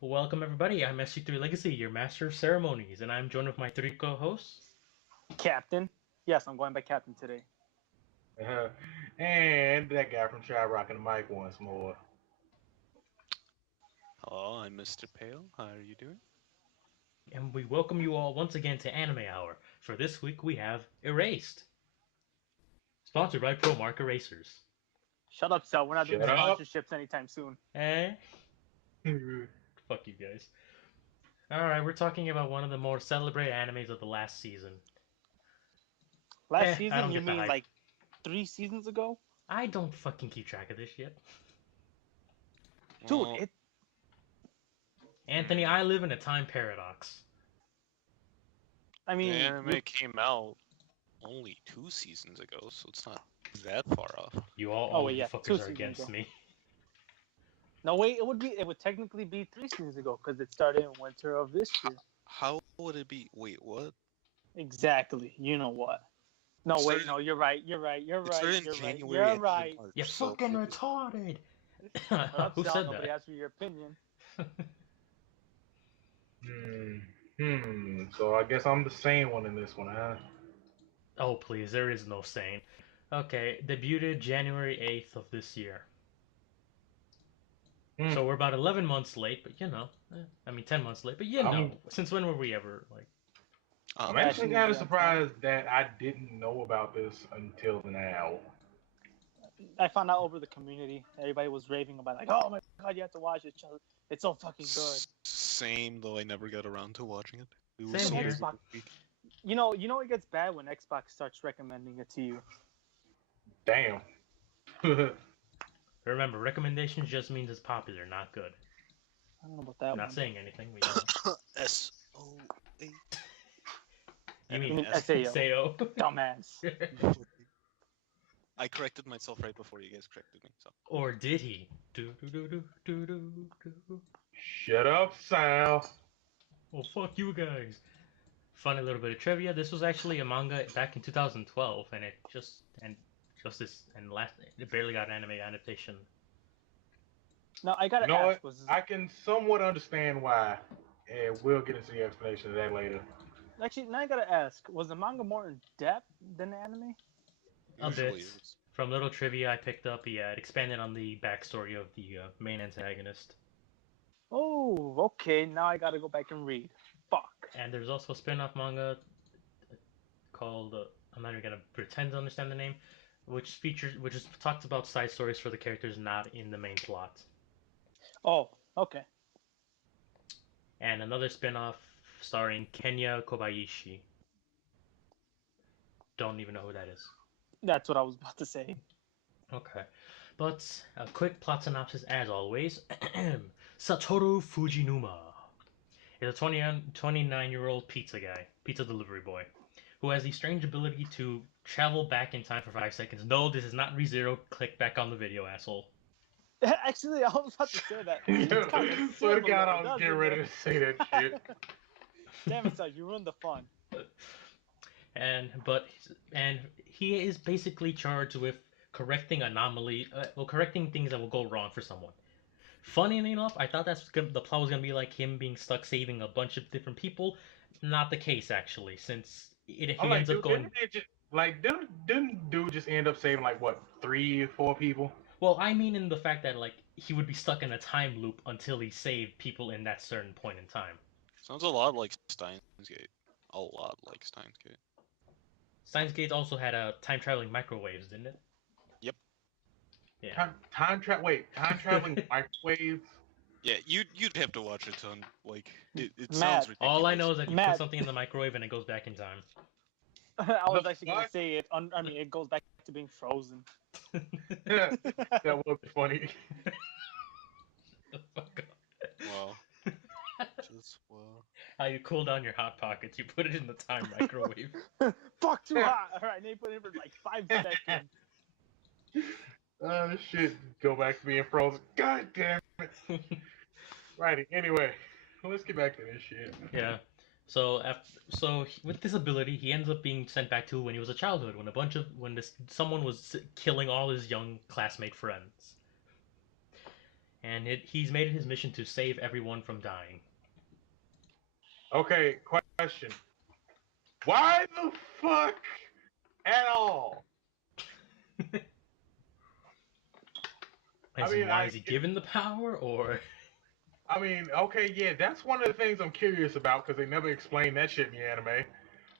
Welcome everybody, I'm SC3 Legacy, your Master of Ceremonies, and I'm joined with my three co-hosts. Captain. Yes, I'm going by Captain today. And that guy from Shy rocking the mic once more. Hello, I'm Mr. Pale. How are you doing? And we welcome you all once again to Anime Hour. For this week we have Erased. Sponsored by ProMark Erasers. Shut up, Sal. We're not doing Shut up. sponsorships anytime soon. Fuck you guys. Alright, we're talking about one of the more celebrated animes of the last season. Last I don't season, you get the mean hype. like 3 seasons ago? I don't fucking keep track of this shit. Dude, Well, Anthony, I live in a time paradox. I the mean, anime came out only 2 seasons ago, so it's not that far off. You all, Oh, wait, yeah, you 2 fuckers are seasons against ago. me. no, wait, it would technically be 3 seasons ago because it started in winter of this year. How would it be? Wait, what? Exactly. You know what? No, It wait, started- no, you're right. It started in January You're and right. March, You're so fucking it was- retarded! Shut up, Who Sal. said Nobody that? asked for your opinion. So I guess I'm the sane one in this one, huh? Oh, please, there is no sane. Okay, debuted January 8th of this year. Hmm. So we're about 11 months late, but 10 months late, but since when were we ever, like... I'm Um, actually kind of yeah. surprised that I didn't know about this until now. I found out over the community. Everybody was raving about like, oh my god, you have to watch it. It's so fucking good. Same, though I never got around to watching it. It Same was so here. busy Xbox. this week. You know it gets bad when Xbox starts recommending it to you. Damn. Remember, recommendations just means it's popular, not good. I don't know about that I'm one. not saying anything, but S-O-A. you mean mean S-A-O. SAO. Dumbass. I corrected myself right before you guys corrected me, so. Or did he? Do-do-do-do-do-do-do. Shut up, Sal. Well, fuck you guys. Funny little bit of trivia. This was actually a manga back in 2012, and it barely got an anime adaptation. No, I gotta You know ask. what? I can somewhat understand why, and we'll get into the explanation of that later. Actually, now I gotta ask. Was the manga more in depth than the anime? A bit. Usually it's- From little trivia I picked up, yeah, it expanded on the backstory of the main antagonist. Oh, okay. Now I gotta go back and read. Fuck. And there's also a spin-off manga called I'm not even gonna pretend to understand the name, which talks about side stories for the characters not in the main plot. Oh, okay. And another spin-off starring Kenya Kobayashi. Don't even know who that is. That's what I was about to say. Okay. But a quick plot synopsis as always. Satoru Fujinuma is a 29-year-old pizza delivery boy, who has the strange ability to travel back in time for 5 seconds. No, this is not ReZero. Click back on the video, asshole. Actually, I was about to say that. It's kinda Swear to similar, God, I was doesn't getting ready it? to say that shit. Damn it, Sal, you ruined the fun. And he is basically charged with correcting correcting things that will go wrong for someone. Funny enough, I thought the plot was gonna be like him being stuck saving a bunch of different people. Not the case actually, since he I'm like, ends up dude, going. didn't dude just end up saving like what 3 or 4 people? Well, I mean in the fact that like he would be stuck in a time loop until he saved people in that certain point in time. Sounds a lot like Steins Gate. A lot like Steins Gate. Steins Gate also had time traveling microwaves, didn't it? Yep. Yeah. Time traveling microwaves. Yeah, you'd have to watch it to like it Matt, sounds ridiculous. All I know is that you Matt. put something in the microwave and it goes back in time. I was The actually gonna fuck? say it. It goes back to being frozen. That would be funny. The fuck up. Wow. Just wow. How you cool down your hot pockets? You put it in the time microwave. Fuck, too hot. All right, they put it in for like 5 seconds. Shit, go back to being frozen. God damn it. Righty. Anyway, let's get back to this shit. Yeah. So with this ability, he ends up being sent back to when he was a childhood, when someone was killing all his young classmate friends. and he's made it his mission to save everyone from dying. Okay, question. Why the fuck at all? As I in, mean, why is he given the power, or okay, yeah, that's one of the things I'm curious about because they never explain that shit in the anime.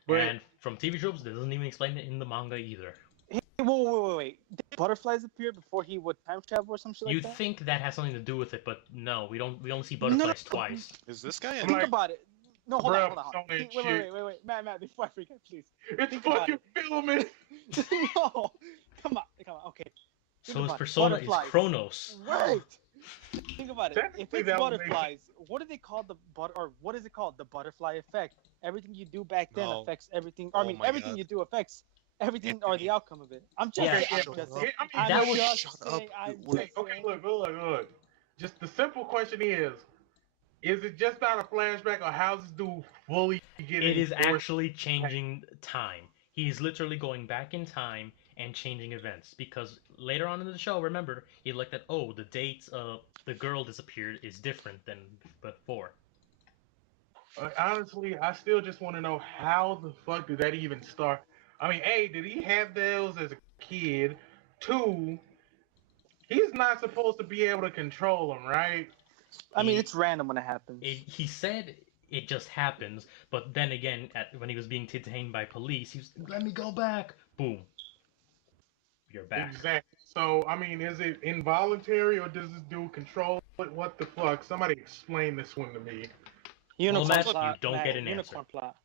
But and from TV tropes, it doesn't even explain it in the manga either. Hey, wait. Did butterflies appear before he would time travel or some shit like You that? think that has something to do with it, but no, we don't. We only see No, no, butterflies no. twice. Is this guy? I'm Think like, about it. No, hold bruh, on. some of that Think, shit. wait. Matt, before I forget, please. It's Think about fucking filming. No, come on. Okay. Think So his about it. persona is Butterflies. Chronos. Wait. Think about it. If Technically, it's that would make butterflies, what do they call what is it called? The butterfly effect. Everything you do back then No. affects everything. Oh I mean, my everything God. you do affects everything or the Anthony. outcome of it. I'm just Yeah, saying. Okay, I'm yeah, just but saying. I mean, that I'm was- just Shut up. saying. I'm Wait, just okay, saying. look. Just the simple question is it just not a flashback, or how's this dude fully getting? It is forced- actually changing time. He's literally going back in time and changing events because later on in the show, remember, he looked at the date the girl disappeared is different than before. Honestly, I still just want to know how the fuck did that even start? I mean, A, did he have those as a kid? Two, he's not supposed to be able to control them, right? I mean, He- it's random when it happens. He said it just happens, but then again, when he was being detained by police, he was, "Let me go back." Boom, you're back. Exactly. So, I mean, is it involuntary or does this dude control it? What the fuck? Somebody explain this one to me. Unicorn Matt, plot. you don't Matt, get an unicorn plot.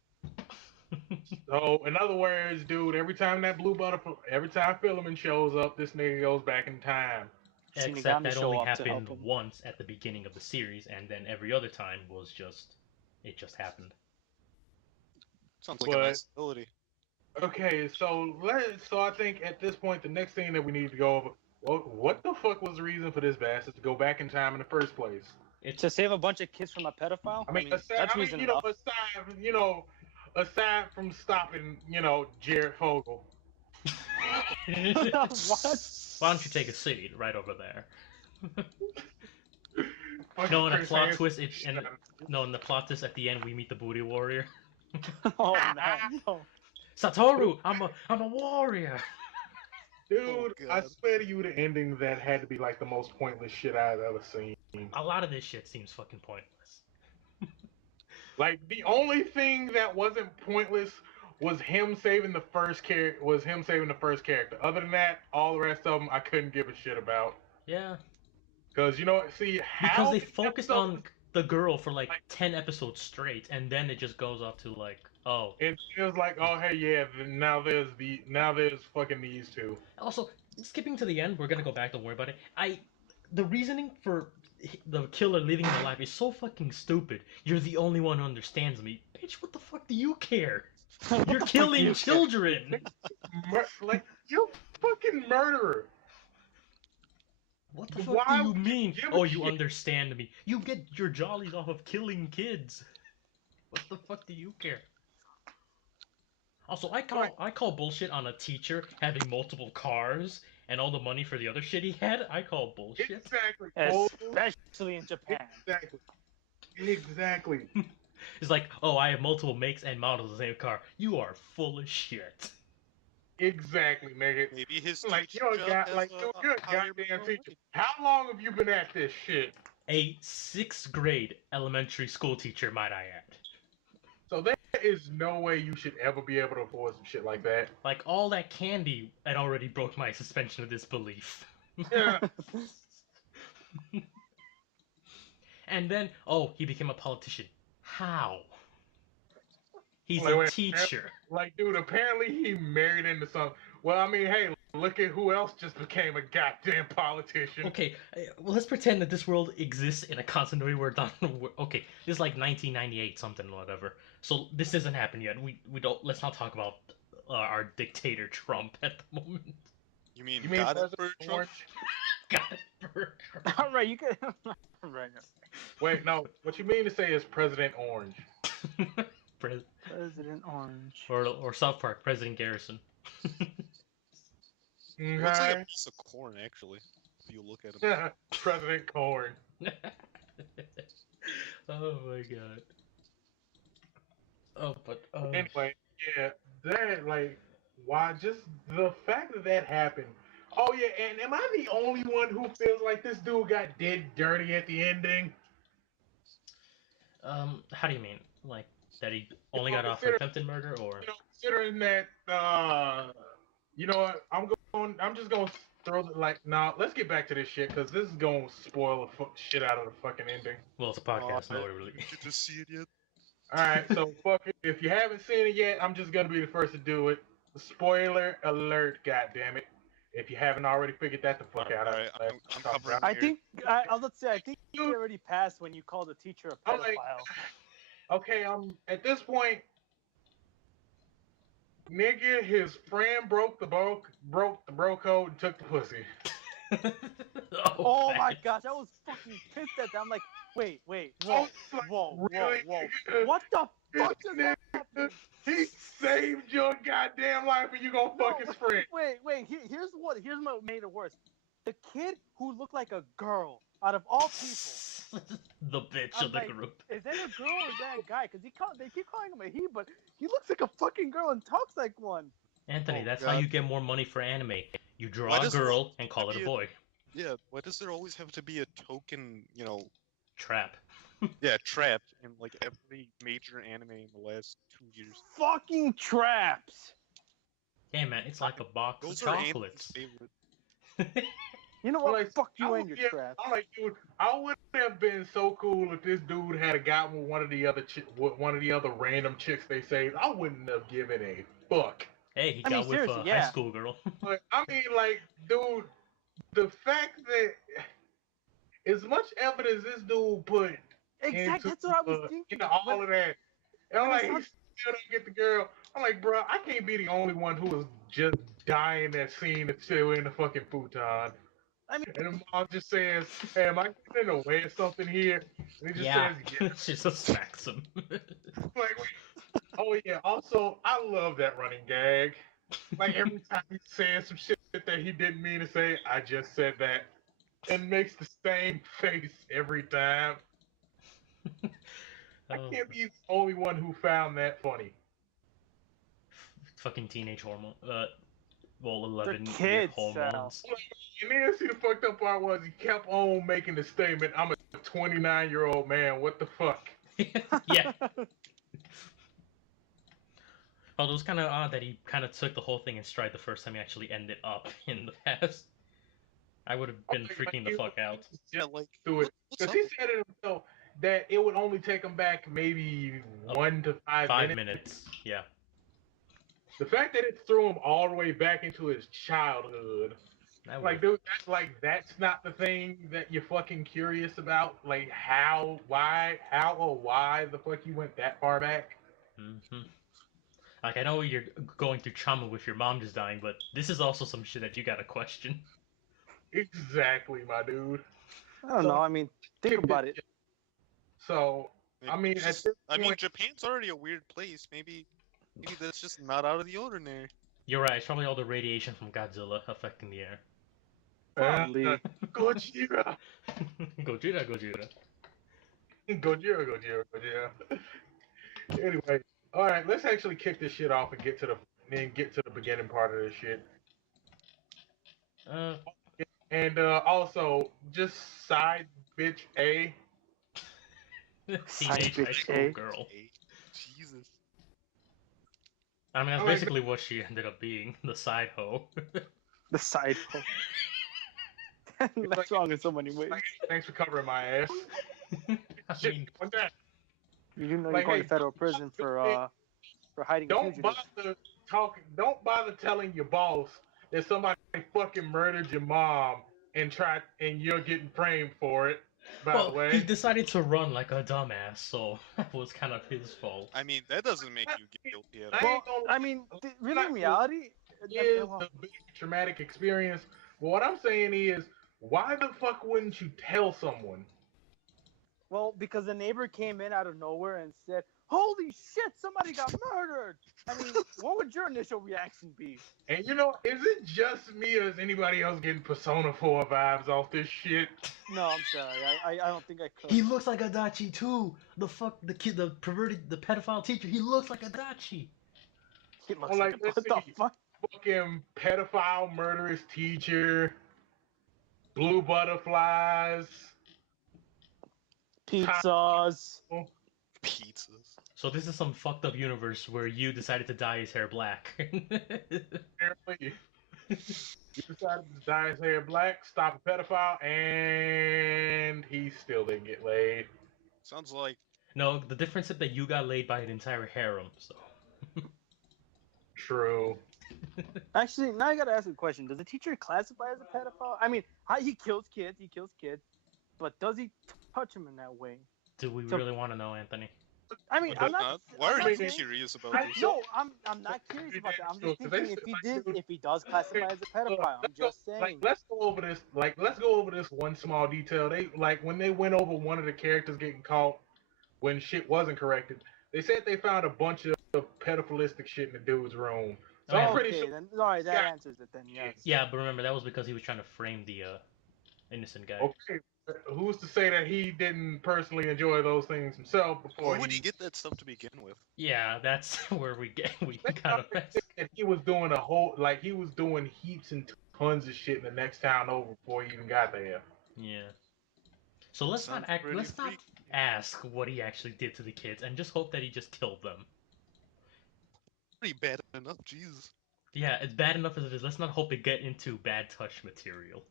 So, in other words, dude, every time that blue butterfly, every time Philemon shows up, this nigga goes back in time. Except Shinigami that show only up to help happened him. once at the beginning of the series, and then every other time was just it just happened. Sounds like a But- nice ability. Okay, so I think at this point, the next thing that we need to go over, well, what the fuck was the reason for this bastard to go back in time in the first place? It's To save a bunch of kids from a pedophile. I mean, that's reason enough. aside from stopping, Jared Fogle. What? Why don't you take a seat right over there? Fucking No, in a Chris plot Hansen. twist, in the plot twist at the end, we meet the booty warrior. Oh man, no. Satoru, I'm a warrior. Dude, Oh, I God. swear to you, the ending that had to be like the most pointless shit I've ever seen. A lot of this shit seems fucking pointless. Like the only thing that wasn't pointless was him saving the first character. Other than that, all the rest of them I couldn't give a shit about. Yeah, Cause see how because they many focused episodes- on the girl for like 10 episodes straight, and then it just goes off to like, oh. It feels like, oh hey yeah, now there's fucking these two. Also, skipping to the end, we're gonna go back. Don't worry about it. The reasoning for the killer leaving him alive is so fucking stupid. You're the only one who understands me, bitch. What the fuck do you care? You're killing You children. Like you're a fucking murderer. What the Why fuck do you would you mean? give a Oh, you shit? understand me. You get your jollies off of killing kids. What the fuck do you care? Also, I call bullshit on a teacher having multiple cars and all the money for the other shit he had. I call bullshit. Exactly. Especially in Japan. Exactly. It's like, oh, I have multiple makes and models of the same car. You are full of shit. Exactly, nigga. Maybe his Like teacher you're a job guy, has like a you're a higher goddamn minimum teacher. wage. How long have you been at this shit? A 6th grade elementary school teacher, might I add. So there is no way you should ever be able to afford some shit like that. Like, all that candy had already broke my suspension of disbelief. Yeah. And then, he became a politician. How? He's Wait, a wait, teacher. Like, dude, apparently he married into some. Well, I mean, hey, look at who else just became a goddamn politician. Okay, well, let's pretend that this world exists in a constant way where okay, this is like 1998 something or whatever. So this doesn't happen yet. We don't. Let's not talk about our dictator Trump at the moment. You mean, You mean God President Emperor Trump? Orange? God, All right, you can. Right. Wait, no. What you mean to say is President Orange? President Orange. or South Park President Garrison. It looks like a Okay. piece of corn, actually. if you look at him. President Corn. Oh my god. Oh, but Anyway, yeah, that like why just the fact that that happened. Oh yeah, and am I the only one who feels like this dude got dead dirty at the ending? how do you mean? Like that he only You know, got off for attempted murder, or considering that you know what, I'm just gonna throw the like nah, let's get back to this shit because this is gonna spoil the shit out of the fucking ending. well, it's a Oh, podcast. I Nobody really. didn't get to see it yet. Alright, so fuck it. If you haven't seen it yet, I'm just gonna be the first to do it. Spoiler alert, goddammit. If you haven't already figured that the fuck out. Alright, I'm covering I here. think I was about to say I think he already passed when you called the teacher a I'm like, pedophile. okay, at this point, nigga, his friend broke the bro code and took the pussy. Oh my gosh, I was fucking pissed at that. I'm like, wait, whoa, whoa, Really? whoa. What the fuck just happened? He saved your goddamn life and you gonna fuck his friend. Wait, here's what made it worse. The kid who looked like a girl, out of all people. The bitch I'm of the like, group. Is that a girl or is that a guy? Because they keep calling him a he, but he looks like a fucking girl and talks like one. Anthony, Oh, that's God. how you get more money for anime. You Why draw a does it girl and call it a be a- boy. Yeah, why does there always have to be a token, Trap. trap in like every major anime in the last 2 years? Fucking traps. Yeah, man, it's like a box Those of are Anthony's chocolates. favorite. You know what? Like, Fuck you and your traps. I'm like, dude, I would have been so cool if this dude had gotten with one of the other random chicks they saved. I wouldn't have given a fuck. Hey, he I got mean, with a seriously, high yeah. school girl. But I mean, like, dude, the fact that as much evidence this dude put Exactly, into, that's what I was thinking. into all of that, and I'm when I like, saw- he still don't get the girl. I'm like, bro, I can't be the only one who was just dying that scene to chill in the fucking futon. I mean, And the mom just says, hey, am I getting in the way of something here? And he just Yeah. says, yeah. She just smacks him. Like, wait. Oh, yeah. Also, I love that running gag. Like, every time he says some shit that he didn't mean to say, I just said that. And makes the same face every time. I Oh, can't be the only one who found that funny. fucking teenage hormone. Well, They're 11 kids, hormones. And then see the fucked up part was he kept on making the statement, I'm a 29-year-old man, what the fuck? Yeah. Although it was kind of odd that he kind of took the whole thing in stride the first time he actually ended up in the past. I would have been freaking the fuck out. Yeah, like Do it. what's Because up? he said it himself that it would only take him back maybe 1 to 5 5 minutes. minutes. Yeah. The fact that it threw him all the way back into his childhood, That like, would. dude, that's not the thing that you're fucking curious about. Like, how or why the fuck you went that far back? Mm-hmm. Like, I know you're going through trauma with your mom just dying, but this is also some shit that you gotta question. Exactly, my dude. I don't know. I mean, think about it. So, I mean, it's at just- this I mean, point- Japan's already a weird place. Maybe that's just not out of the ordinary. You're right, it's probably all the radiation from Godzilla affecting the air. Probably. Gojira. Gojira. Gojira. Anyway, all right, let's actually kick this shit off and get to the beginning part of this shit. And also, just side bitch A. Teenage high school A. girl. Hey, Jesus. I mean, that's I like basically what she ended up being, the side hoe. The side. That's wrong in so many ways. Thanks for covering my ass. I Shit, mean, what's that? You do know Like, you're going hey, to federal prison for hiding a Don't fugitive. Don't bother telling your boss that somebody fucking murdered your mom and you're getting framed for it. By well, the way, he decided to run like a dumbass, so that was kind of his fault. I mean, that doesn't make you guilty at I all. ain't Well, gonna I mean, really, in reality, is well, the big traumatic experience. But what I'm saying is, why the fuck wouldn't you tell someone? Well, because the neighbor came in out of nowhere and said, "Holy shit, somebody got murdered." I mean, what would your initial reaction be? And you know, is it just me or is anybody else getting Persona 4 vibes off this shit? No, I'm sorry. I don't think I could. He looks like Adachi too. The kid, the perverted, the pedophile teacher. He looks like Adachi. He Oh, looks like, like let's what the see. fuck? Fucking pedophile, murderous teacher, blue butterflies, Pizzas. time. Pizzas. So this is some fucked up universe where you decided to dye his hair black. Apparently, you decided to dye his hair black, stop a pedophile, and he still didn't get laid. Sounds like No, the difference is that you got laid by an entire harem. So True. Actually, now I gotta ask a question. Does the teacher classify as a pedophile? I mean, he kills kids, but does he touch him in that way? do we So- really want to know, Anthony? I mean, I'm not. Why I'm are not you saying- curious about I- this? No, I'm not curious about that. I'm just Sure, 'cause they thinking said, if he does classify as a pedophile. I'm just saying. Like, let's go over this. Like, let's go over this one small detail. They when they went over one of the characters getting caught when shit wasn't corrected. They said they found a bunch of pedophilistic shit in the dude's room. So I'm pretty Okay, sure. then all right, that Yeah. answers it then. Yes. Yeah, but remember that was because he was trying to frame the innocent guy. Okay, who's to say that he didn't personally enjoy those things himself before Where would he get that stuff to begin with? Yeah, that's where we kind of mess. And he was doing he was doing heaps and tons of shit in the next town over before he even got there. Yeah. So let's Sounds not pretty let's not freaky. ask what he actually did to the kids and just hope that he just killed them. Pretty bad enough, Jesus. Yeah, it's bad enough as it is. Let's not hope it get into bad touch material.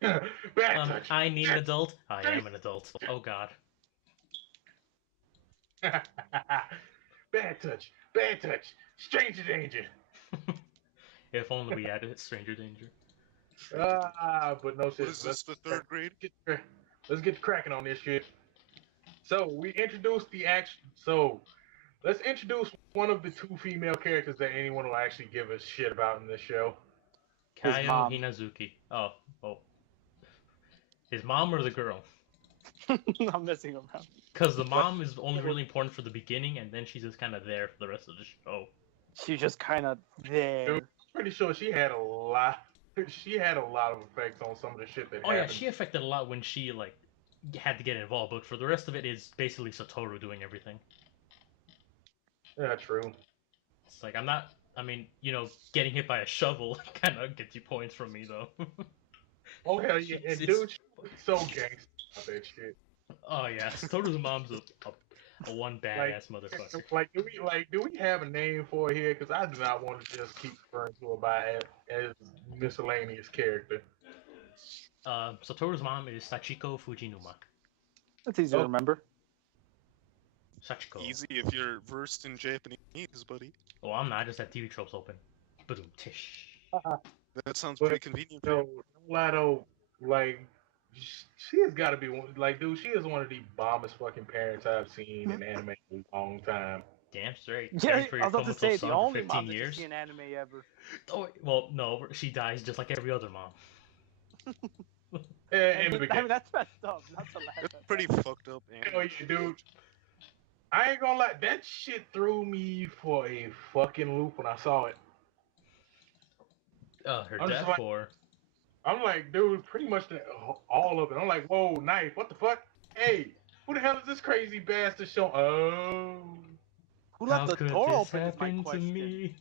Bad touch. I need an adult. I am an adult. Oh God. Bad touch. Bad touch. Stranger danger. If only we added stranger danger. But no shit. What is this, the third grade? Let's get cracking on this shit. So we introduced the action. So let's introduce one of the two female characters that anyone will actually give a shit about in this show. His Kaio mom. Hinazuki. Oh. His mom or the girl? I'm messing around. Because the mom is only really important for the beginning, and then she's just kind of there for the rest of the show. She's just kind of there. Dude, pretty sure she had a lot. She had a lot of effects on some of the shit that Oh yeah, happened. she affected a lot when she had to get involved, but for the rest of it is basically Satoru doing everything. Yeah, true. It's like I mean, getting hit by a shovel kind of gets you points from me though. Oh hell yeah, and It's- dude, she was so gangster about that shit. Oh yeah, Satoru's mom's a one badass motherfucker. Do we have a name for her here? Because I do not want to just keep referring to her by as miscellaneous character. Satoru's mom is Sachiko Fujinuma. That's easy to Oh. remember. Sachiko. Easy if you're versed in Japanese, buddy. Oh, I'm not. I just had TV tropes open. Boom, tish. That sounds But, pretty convenient. for No, you. Lotto, she has got to be one. Dude, she is one of the bombest fucking parents I've seen in anime in a long time. Damn straight. Yeah, Caring for I your was about to comatose say the son for only 15 mom that you years. see in anime ever. Oh, well, no, she dies just like every other mom. In the I beginning. mean, that's messed up. Not to laugh That's at. pretty fucked up, man. Hell yeah, dude. I ain't gonna lie, that shit threw me for a fucking loop when I saw it. Her I'm just death like- or I'm like, dude, pretty much all of it. I'm like, whoa, knife, what the fuck? Hey, who the hell is this crazy bastard show? Oh, Who how left the could door this open? Is my happen to question. me?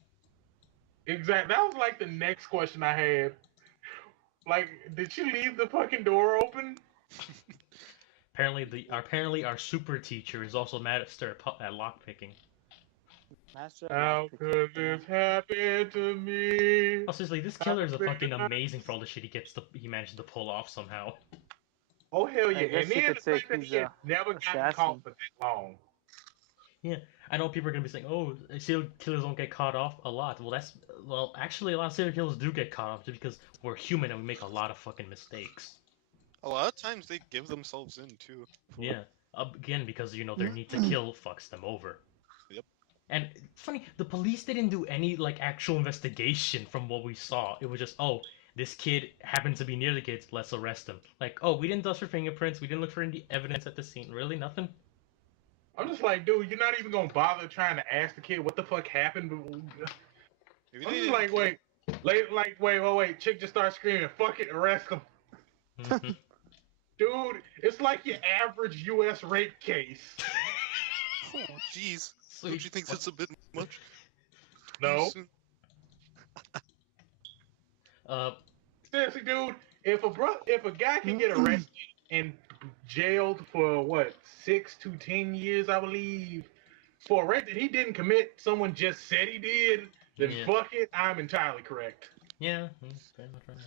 exactly. That was like the next question I had. Like, did she leave the fucking door open? Apparently our super teacher is also master at lockpicking. Master of How lockpicking. could this happen to me? Oh, seriously, this killer is fucking amazing for all the shit he manages to pull off somehow. Oh hell yeah! I guess And you then could the say fact that he's he had a never gotten assassin. caught for that long. I know people are gonna be saying, "Oh, serial killers don't get caught off a lot." Well, actually, a lot of serial killers do get caught off just because we're human and we make a lot of fucking mistakes. A lot of times they give themselves in too. Yeah, again because their need to kill fucks them over. Yep. And it's funny, the police didn't do any actual investigation from what we saw. It was just, oh, This kid happens to be near the kids. Let's arrest him. Like, oh, we didn't dust for fingerprints. We didn't look for any evidence at the scene. Really, nothing. I'm just like, dude, you're not even gonna bother trying to ask the kid what the fuck happened. Maybe I'm they just didn't like, wait. Chick just starts screaming, fuck it, arrest him. Mm-hmm. Dude, it's like your average U.S. rape case. Oh, jeez. Sweet. Don't you think that's a bit much? No. Too Seriously, dude, if a guy can get arrested and jailed for what 6 to 10 years, I believe, for a rape that he didn't commit, someone just said he did, then Yeah. fuck it, I'm entirely correct. Yeah, pretty much right.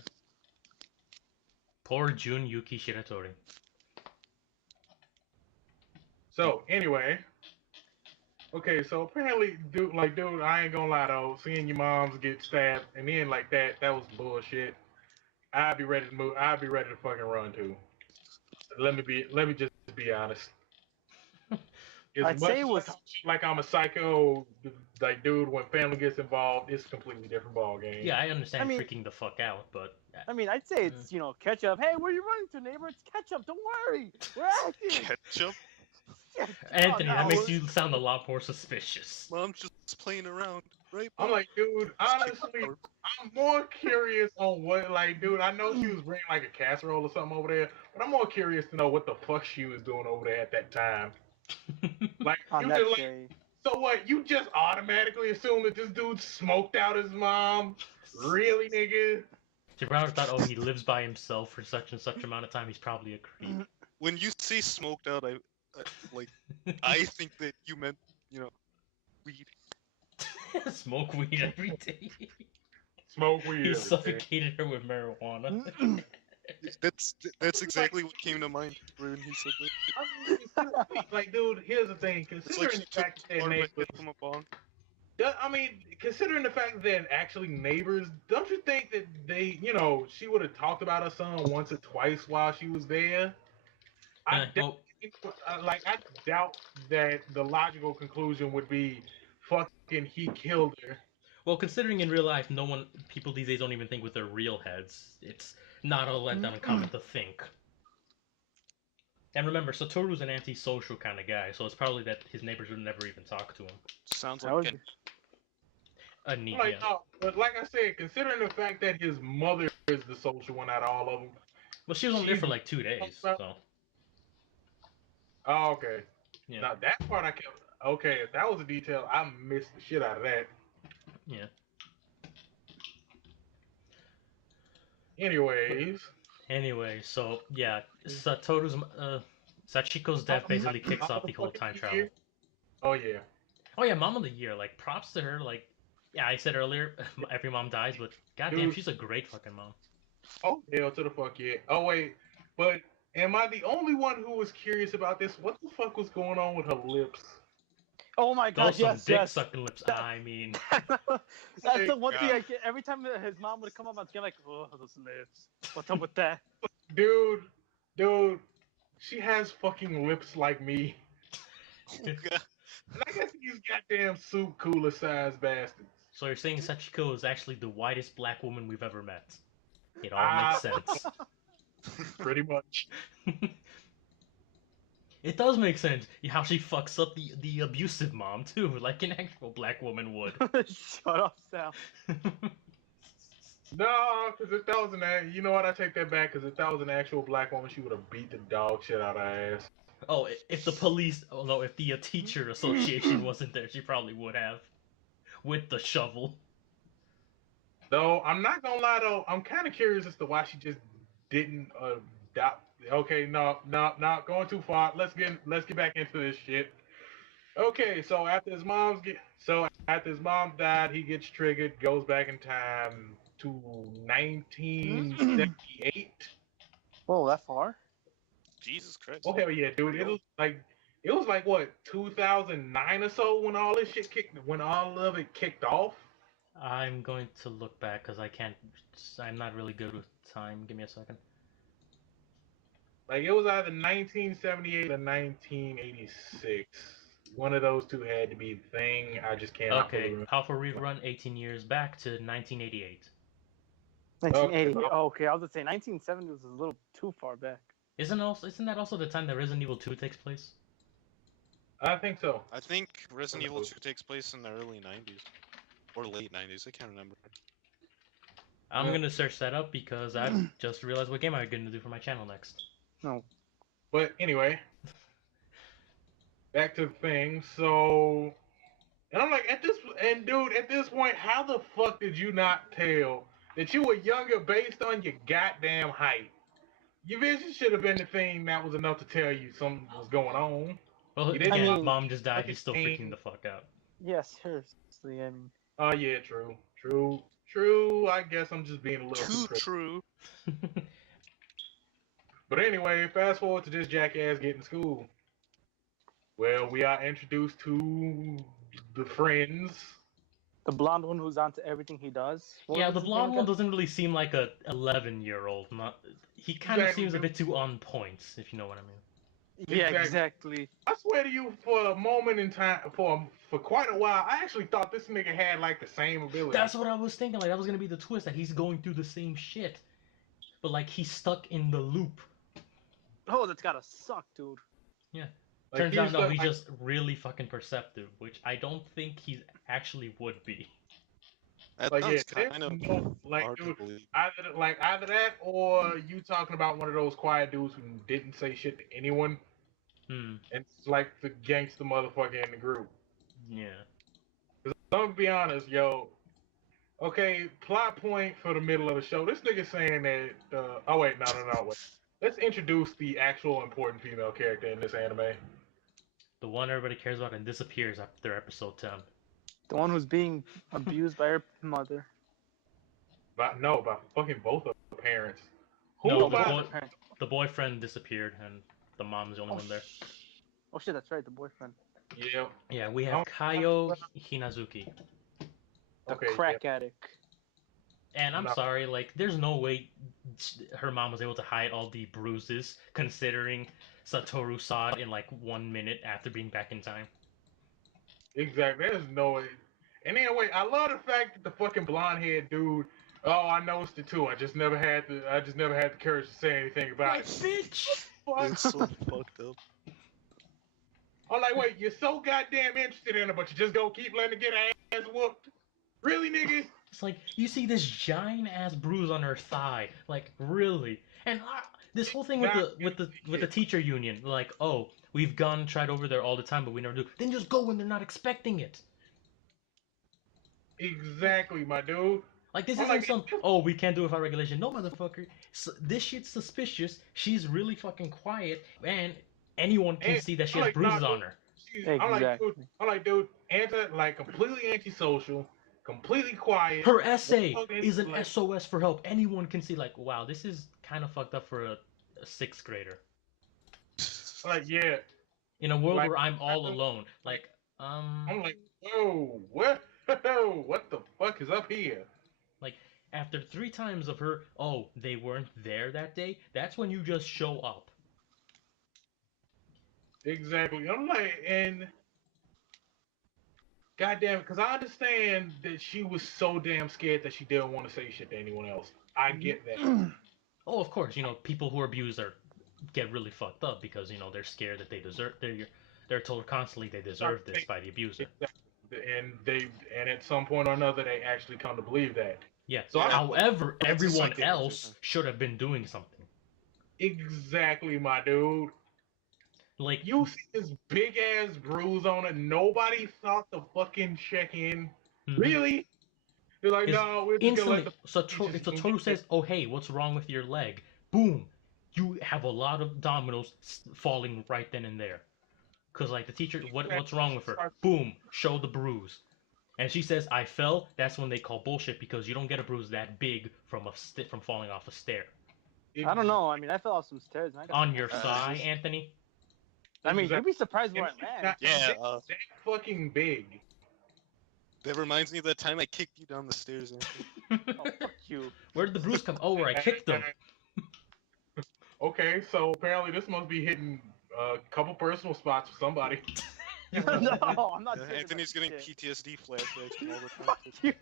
Poor Jun Yuki Shiratori. So anyway, okay, so apparently, dude, I ain't gonna lie though, seeing your moms get stabbed and then like that was bullshit. I'd be ready to move. I'd be ready to fucking run too. Let me just be honest. As I'd much say it as was. I talk shit like I'm a psycho, like dude, when family gets involved, it's a completely different ball game. Yeah, I understand I mean- freaking the fuck out, but I mean, I'd say it's ketchup. Hey, where are you running to, neighbor? It's ketchup. Don't worry, we're acting. ketchup? Shit. Anthony, Oh, that no. makes you sound a lot more suspicious. Mom's just playing around, right? I'm Mom? like, dude, honestly, I'm more curious on what, like, dude, I know she was bringing like a casserole or something over there, but I'm more curious to know what the fuck she was doing over there at that time. Like, On you that just like, day. so what? You just automatically assume that this dude smoked out his mom? Really, nigga? She probably thought, oh, he lives by himself for such and such amount of time. He's probably a creep. When you say smoked out, I think that you meant, weed. Smoke weed every day. Smoke weed. He every day. suffocated her with marijuana. That's exactly what came to mind when he said that. I mean, it's like, dude, here's the thing. It's like Considering she the took fact that part of neighbors, it from a bong. I mean, considering the fact that they're actually neighbors, don't you think that they, she would have talked about her son once or twice while she was there? I doubt that the logical conclusion would be, fucking, he killed her. Well, considering in real life, people these days don't even think with their real heads. It's not all that uncommon to think. And remember, Satoru's an antisocial kind of guy, so it's probably that his neighbors would never even talk to him. Sounds That like would a be- Neat, Like, yeah. no, but like I said, considering the fact that his mother is the social one out of all of them. Well, she was only there for like 2 days, so Oh, okay. yeah. Now that part I kept. Okay, if that was a detail, I missed the shit out of that. Yeah. Anyways, Anyway, so yeah, Sachiko's death basically kicks off the whole time travel. Oh yeah. Oh yeah, Mom of the Year. Like, props to her. Like, yeah, I said earlier, every mom dies, but goddamn, Dude. she's a great fucking mom. Oh hell to the fuck yeah. Oh wait, but am I the only one who was curious about this? What the fuck was going on with her lips? Oh my god, Those some yes, dick yes. sucking lips. I mean, That's the one thing God. I get. Every time his mom would come up, I was getting like, oh, those lips. What's up with that? Dude, she has fucking lips like me. Oh, God. And I guess these goddamn soup cooler sized bastards. so you're saying Sachiko is actually the whitest black woman we've ever met? It all makes sense. Pretty much. It does make sense how she fucks up the abusive mom too, like an actual black woman would. Shut up, Sal. No, because if that was you know what? I take that back. Because if that was an actual black woman, she would have beat the dog shit out of her ass. Oh, if the police, oh no, if the teacher association wasn't there, she probably would have, with the shovel. Though I'm not gonna lie, though, I'm kind of curious as to why she just didn't adopt. Okay, no, going too far. Let's get back into this shit. Okay, so after his mom died, he gets triggered, goes back in time to 1978. Whoa, that far? Jesus Christ. Oh hell yeah, dude! It was like what 2009 or so when all of it kicked off. I'm going to look back because I'm not really good with time. Give me a second. Like it was either 1978 or 1986. One of those two had to be the thing. I just can't. Okay, Alpha Rerun 18 years back to 1988. 1980. Okay. Oh, okay, I was gonna say 1970 was a little too far back. Isn't that also the time that Resident Evil 2 takes place? I think so. I think Resident Evil 2 takes place in the early 90s. Or late 90s, I can't remember. I'm Yeah. gonna search that up because I just realized what game I'm gonna do for my channel next. No. But anyway, back to the thing. So, and I'm like, at this point, how the fuck did you not tell that you were younger based on your goddamn height? Your vision should have been the thing that was enough to tell you something was going on. Well, You didn't again, mean- mom just died. fucking He's still thing. freaking the fuck out. Yeah, seriously. I mean, Oh yeah, true. I guess I'm just being a little Too critical. true. But anyway, fast forward to this jackass getting school. Well, we are introduced to the friends. the blonde one who's onto everything he does. What Yeah, was the his blonde name one again? doesn't really seem like a 11-year-old. Not he kind of Exactly. seems a bit too on point, if you know what I mean. Yeah, Exactly. exactly. I swear to you, for a moment in time, for quite a while, I actually thought this nigga had like the same ability. That's what I was thinking. Like that was gonna be the twist that he's going through the same shit, but like he's stuck in the loop. Oh, that's gotta suck, dude. Like, Turns out no, like- he's just really fucking perceptive, which I don't think he actually would be. That Like, sounds yeah, kind of like, hard to dude, believe. either that or you talking about one of those quiet dudes who didn't say shit to anyone, Hmm. and it's like the gangster motherfucker in the group. Yeah. Cause I'm gonna be honest, yo. Okay, plot point for the middle of the show. This nigga saying that. Oh wait, no, wait. Let's introduce the actual important female character in this anime. The one everybody cares about and disappears after episode 10. The one who's being abused by her mother. By fucking both of her parents. No, Who the about- boy- The boyfriend disappeared and the mom's the only one there. Oh shit, that's right, the boyfriend. Yeah. Yeah, we Oh, have Kaio Hinazuki. The Okay. crack addict. And I'm No. sorry, like, there's no way her mom was able to hide all the bruises, considering Satoru saw it in like 1 minute after being back in time. Exactly. There's no way. And anyway, I love the fact that the fucking blonde haired dude. Oh, I noticed it too. I just never had the courage to say anything about it. bitch! Fuck. It's so fucked up. I'm like, wait, you're so goddamn interested in her, but you just go keep letting her get her ass whooped? Really, nigga? It's like, you see this giant ass bruise on her thigh. Like, really? And this whole thing with the teacher union, like, oh, we've tried over there all the time, but we never do. Then just go when they're not expecting it. Exactly, my dude. Like, this I'm isn't like, some, oh, we can't do it without regulation. No, motherfucker. This shit's suspicious. She's really fucking quiet, and anyone can And see that she I'm has like, nah, bruises dude. on her. I'm like, dude, completely antisocial, completely quiet. Her essay fucking, is an like- SOS for help. Anyone can see, like, wow, this is kind of fucked up for a 6th grader. I'm like, yeah. In a world Like, where I'm all I'm- alone. Like, I'm like, whoa, what? What the fuck is up here? after 3 times of her, oh, they weren't there that day, that's when you just show up. Exactly. I'm like, and goddamn, because I understand that she was so damn scared that she didn't want to say shit to anyone else. I get that. Oh, of course, people who are abused get really fucked up because, they're scared that they're told constantly they deserve this by the abuser. And at some point or another, they actually come to believe that. Yeah. So I- However, That's just everyone like the else abuser. should have been doing something. Exactly, my dude. Like, You see this big ass bruise on it. Nobody thought to fucking check in. mhm. Really? They're like, Is no, we're just gonna let instantly, the if Satoru says, oh, hey, what's wrong with your leg? Boom. You have a lot of dominoes falling right then and there. Because, like, the teacher, what's wrong with her? Boom. Show the bruise. And she says, I fell. That's when they call bullshit because you don't get a bruise that big from from falling off a stair. I don't know. I mean, I fell off some stairs. And I got On some your bruises. thigh, Anthony? I mean, you'd be surprised where And I'm not at. Yeah, that fucking big. that reminds me of that time I kicked you down the stairs. Anthony. Oh, fuck you. Where did the bruise come? Oh, where I kicked them. Okay, so apparently this must be hitting a couple personal spots for somebody. No, I'm not Yeah, taking Anthony's that getting shit. PTSD flashbacks from all the Fuck time. you.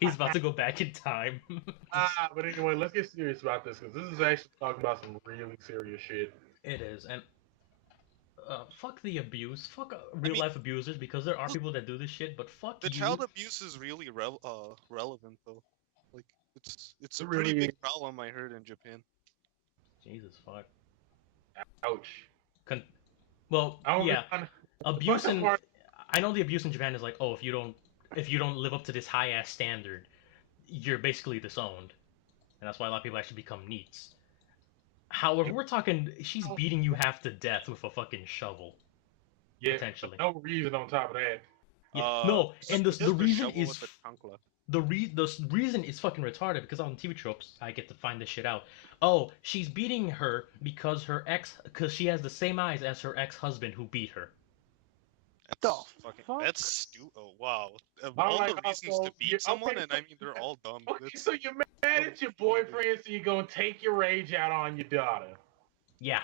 He's about to go back in time. But anyway, let's get serious about this because this is actually talking about some really serious shit. It is, and fuck the abuse. Fuck I real mean, life abusers because there are look, people that do this shit. But fuck the you. child abuse is really relevant though. Like it's It a pretty really big is. problem I heard in Japan. Jesus fuck. Ouch. Con- well, I don't yeah, really. The abuse fucked up in. part. I know the abuse in Japan is like, oh, if you don't live up to this high ass standard, you're basically disowned, and that's why a lot of people actually become neets. However, we're talking she's beating you half to death with a fucking shovel, Yeah, for potentially. no reason on top of that. Yeah, no, and the Just the reason shovel is with the chancla. the reason is fucking retarded because on TV tropes I get to find this shit out. Oh, she's beating her because she has the same eyes as her ex-husband who beat her. The That's fucking. fuck? That's stupid. Oh wow. Of I'm all like, the reasons to beat someone, okay, and I mean they're all dumb. okay, That's so you're mad at your boyfriend, so you're gonna take your rage out on your daughter. Yeah.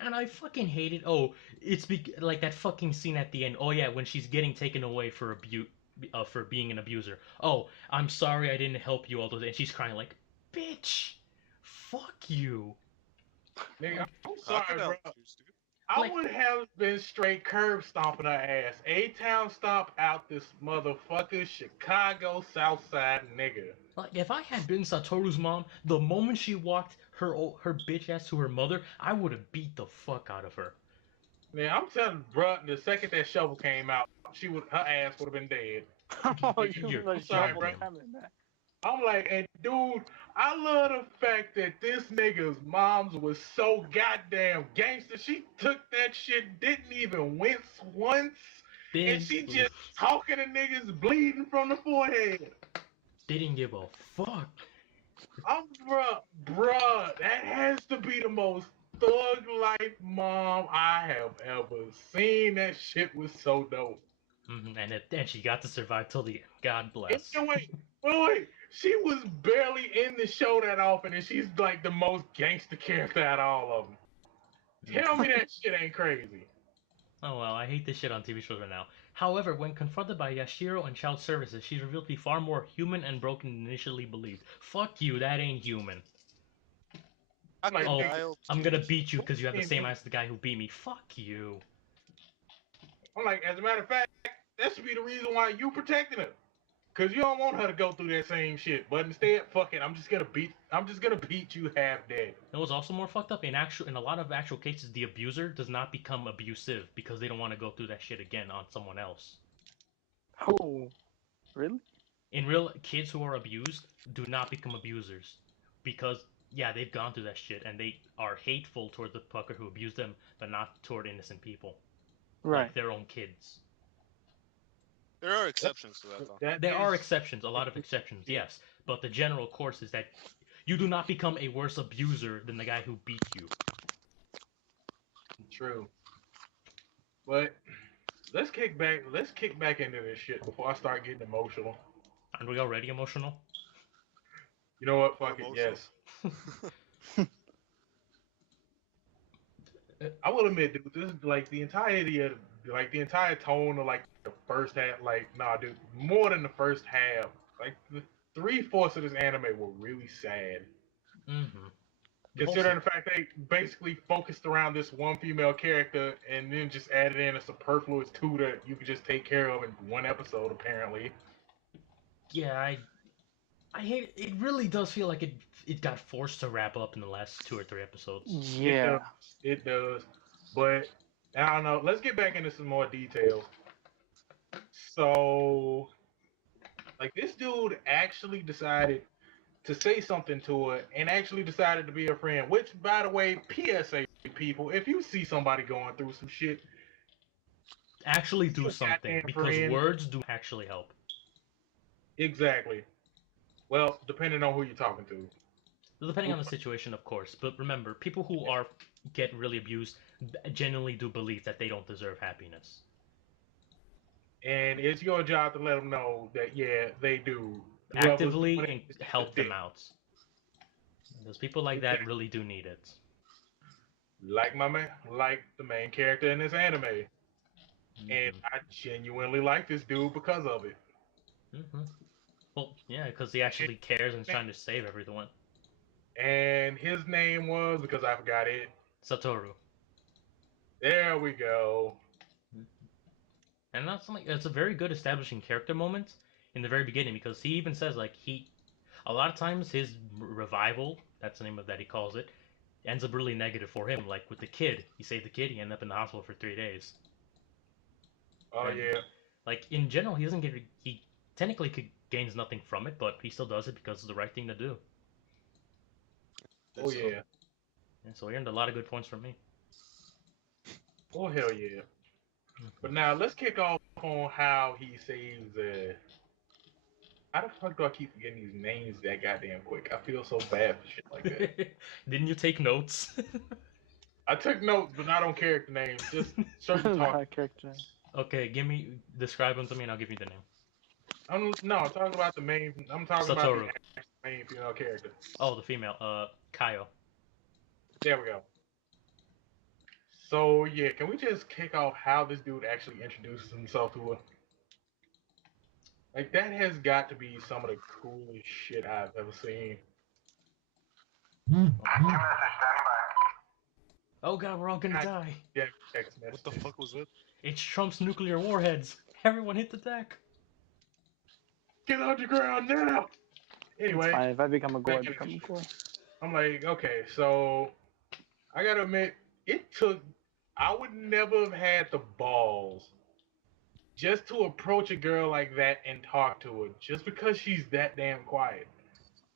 And I fucking hate it. Oh, like that fucking scene at the end. Oh yeah, when she's getting taken away for being an abuser. Oh, I'm sorry I didn't help you all those. And she's crying like, bitch, fuck you. Nigga, Like, I'm sorry, crocodile bro. tears, dude. I Like- would have been straight curb stomping her ass. A-Town stomp out this motherfucker Chicago Southside nigga. Like if I had been Satoru's mom, the moment she walked her bitch ass to her mother, I would have beat the fuck out of her. Man, I'm telling you, bro, the second that shovel came out, her ass would have been dead. Oh, you You're- the I'm sorry, shovel bro. coming, man. I'm like, and dude, I love the fact that this nigga's mom's was so goddamn gangster. She took that shit, didn't even wince once, and she just talking to niggas bleeding from the forehead. didn't give a fuck. Bruh, that has to be the most thug life mom I have ever seen. That shit was so dope. And she got to survive till the end. God bless. And wait, she was barely in the show that often, and she's like the most gangster character out of all of them. Tell me that shit ain't crazy. Oh well, I hate this shit on TV shows right now. However, when confronted by Yashiro and Child Services, she's revealed to be far more human and broken than initially believed. Fuck you, that ain't human. I'm like, Oh, Crocodile I'm gonna tears. beat you because you have the same Fucking- eyes as the guy who beat me. Fuck you. I'm like, as a matter of fact, that should be the reason why you protecting her. Cause you don't want her to go through that same shit. But instead, fuck it, I'm just gonna beat you half dead. It was also more fucked up in a lot of actual cases. The abuser does not become abusive because they don't want to go through that shit again on someone else. Oh, really? In real, kids who are abused do not become abusers because yeah, they've gone through that shit and they are hateful toward the fucker who abused them, but not toward innocent people, Right. like their own kids. There are exceptions to that though. There are exceptions, a lot of exceptions, yes, but the general course is that you do not become a worse abuser than the guy who beat you. True. But let's kick back into this shit before I start getting emotional. Aren't we already emotional? You know what? Fuck it, Emotional. yes. I will admit, dude, this is like the entirety of the entire tone of like the first half. Like, nah, dude, more than the first half. Like the 3/4 of this anime were really sad. Mm-hmm. Considering the fact they basically focused around this one female character and then just added in a superfluous two that you could just take care of in one episode, apparently. Yeah, I hate it. It really does feel like it got forced to wrap up in the last 2 or 3 episodes. Yeah. It does. But I don't know. Let's get back into some more details. So, like, this dude actually decided to say something to her and actually decided to be a friend. Which, by the way, PSA people, if you see somebody going through some shit, Actually do Goddamn something because friend. words do actually help. exactly. Well, depending on who you're talking to. Depending on the situation, of course. But remember, people who get really abused genuinely do believe that they don't deserve happiness. And it's your job to let them know that, yeah, they do. Whoever's Actively doing and it is help them dick. out. Because people like that really do need it. Like the main character in this anime. and I genuinely like this dude because of it. Mm-hmm. Well, yeah, because he actually cares and is trying to save everyone. And his name was, because I forgot it. Satoru. There we go. And that's like it's a very good establishing character moment in the very beginning because he even says like a lot of times his revival, that's the name of that he calls it, ends up really negative for him. Like with the kid, he saved the kid, he ended up in the hospital for 3 days. Oh And yeah. like in general, he doesn't get he technically gains nothing from it, but he still does it because it's the right thing to do. Oh yeah. And so he earned a lot of good points from me. Oh hell yeah. But now let's kick off on how he saves. How the fuck do I keep forgetting these names that goddamn quick? I feel so bad for shit like that. Didn't you take notes? I took notes, but not on character names. Just certain talk. Not character. Okay, describe them to me, and I'll give you the name. I'm talking about the main. I'm talking about the Satoru. main female character. Oh, the female. Kaio. There we go. So yeah, can we just kick off how this dude actually introduces himself to her? Like that has got to be some of the coolest shit I've ever seen. Oh god, we're all gonna die. Yeah, text What the messages. fuck was that? It's Trump's nuclear warheads. Everyone hit the deck. Get on the ground now. It's Anyway, fine. If I become a gore, I become a gore. I'm like, okay, so I gotta admit, I would never have had the balls just to approach a girl like that and talk to her, just because she's that damn quiet.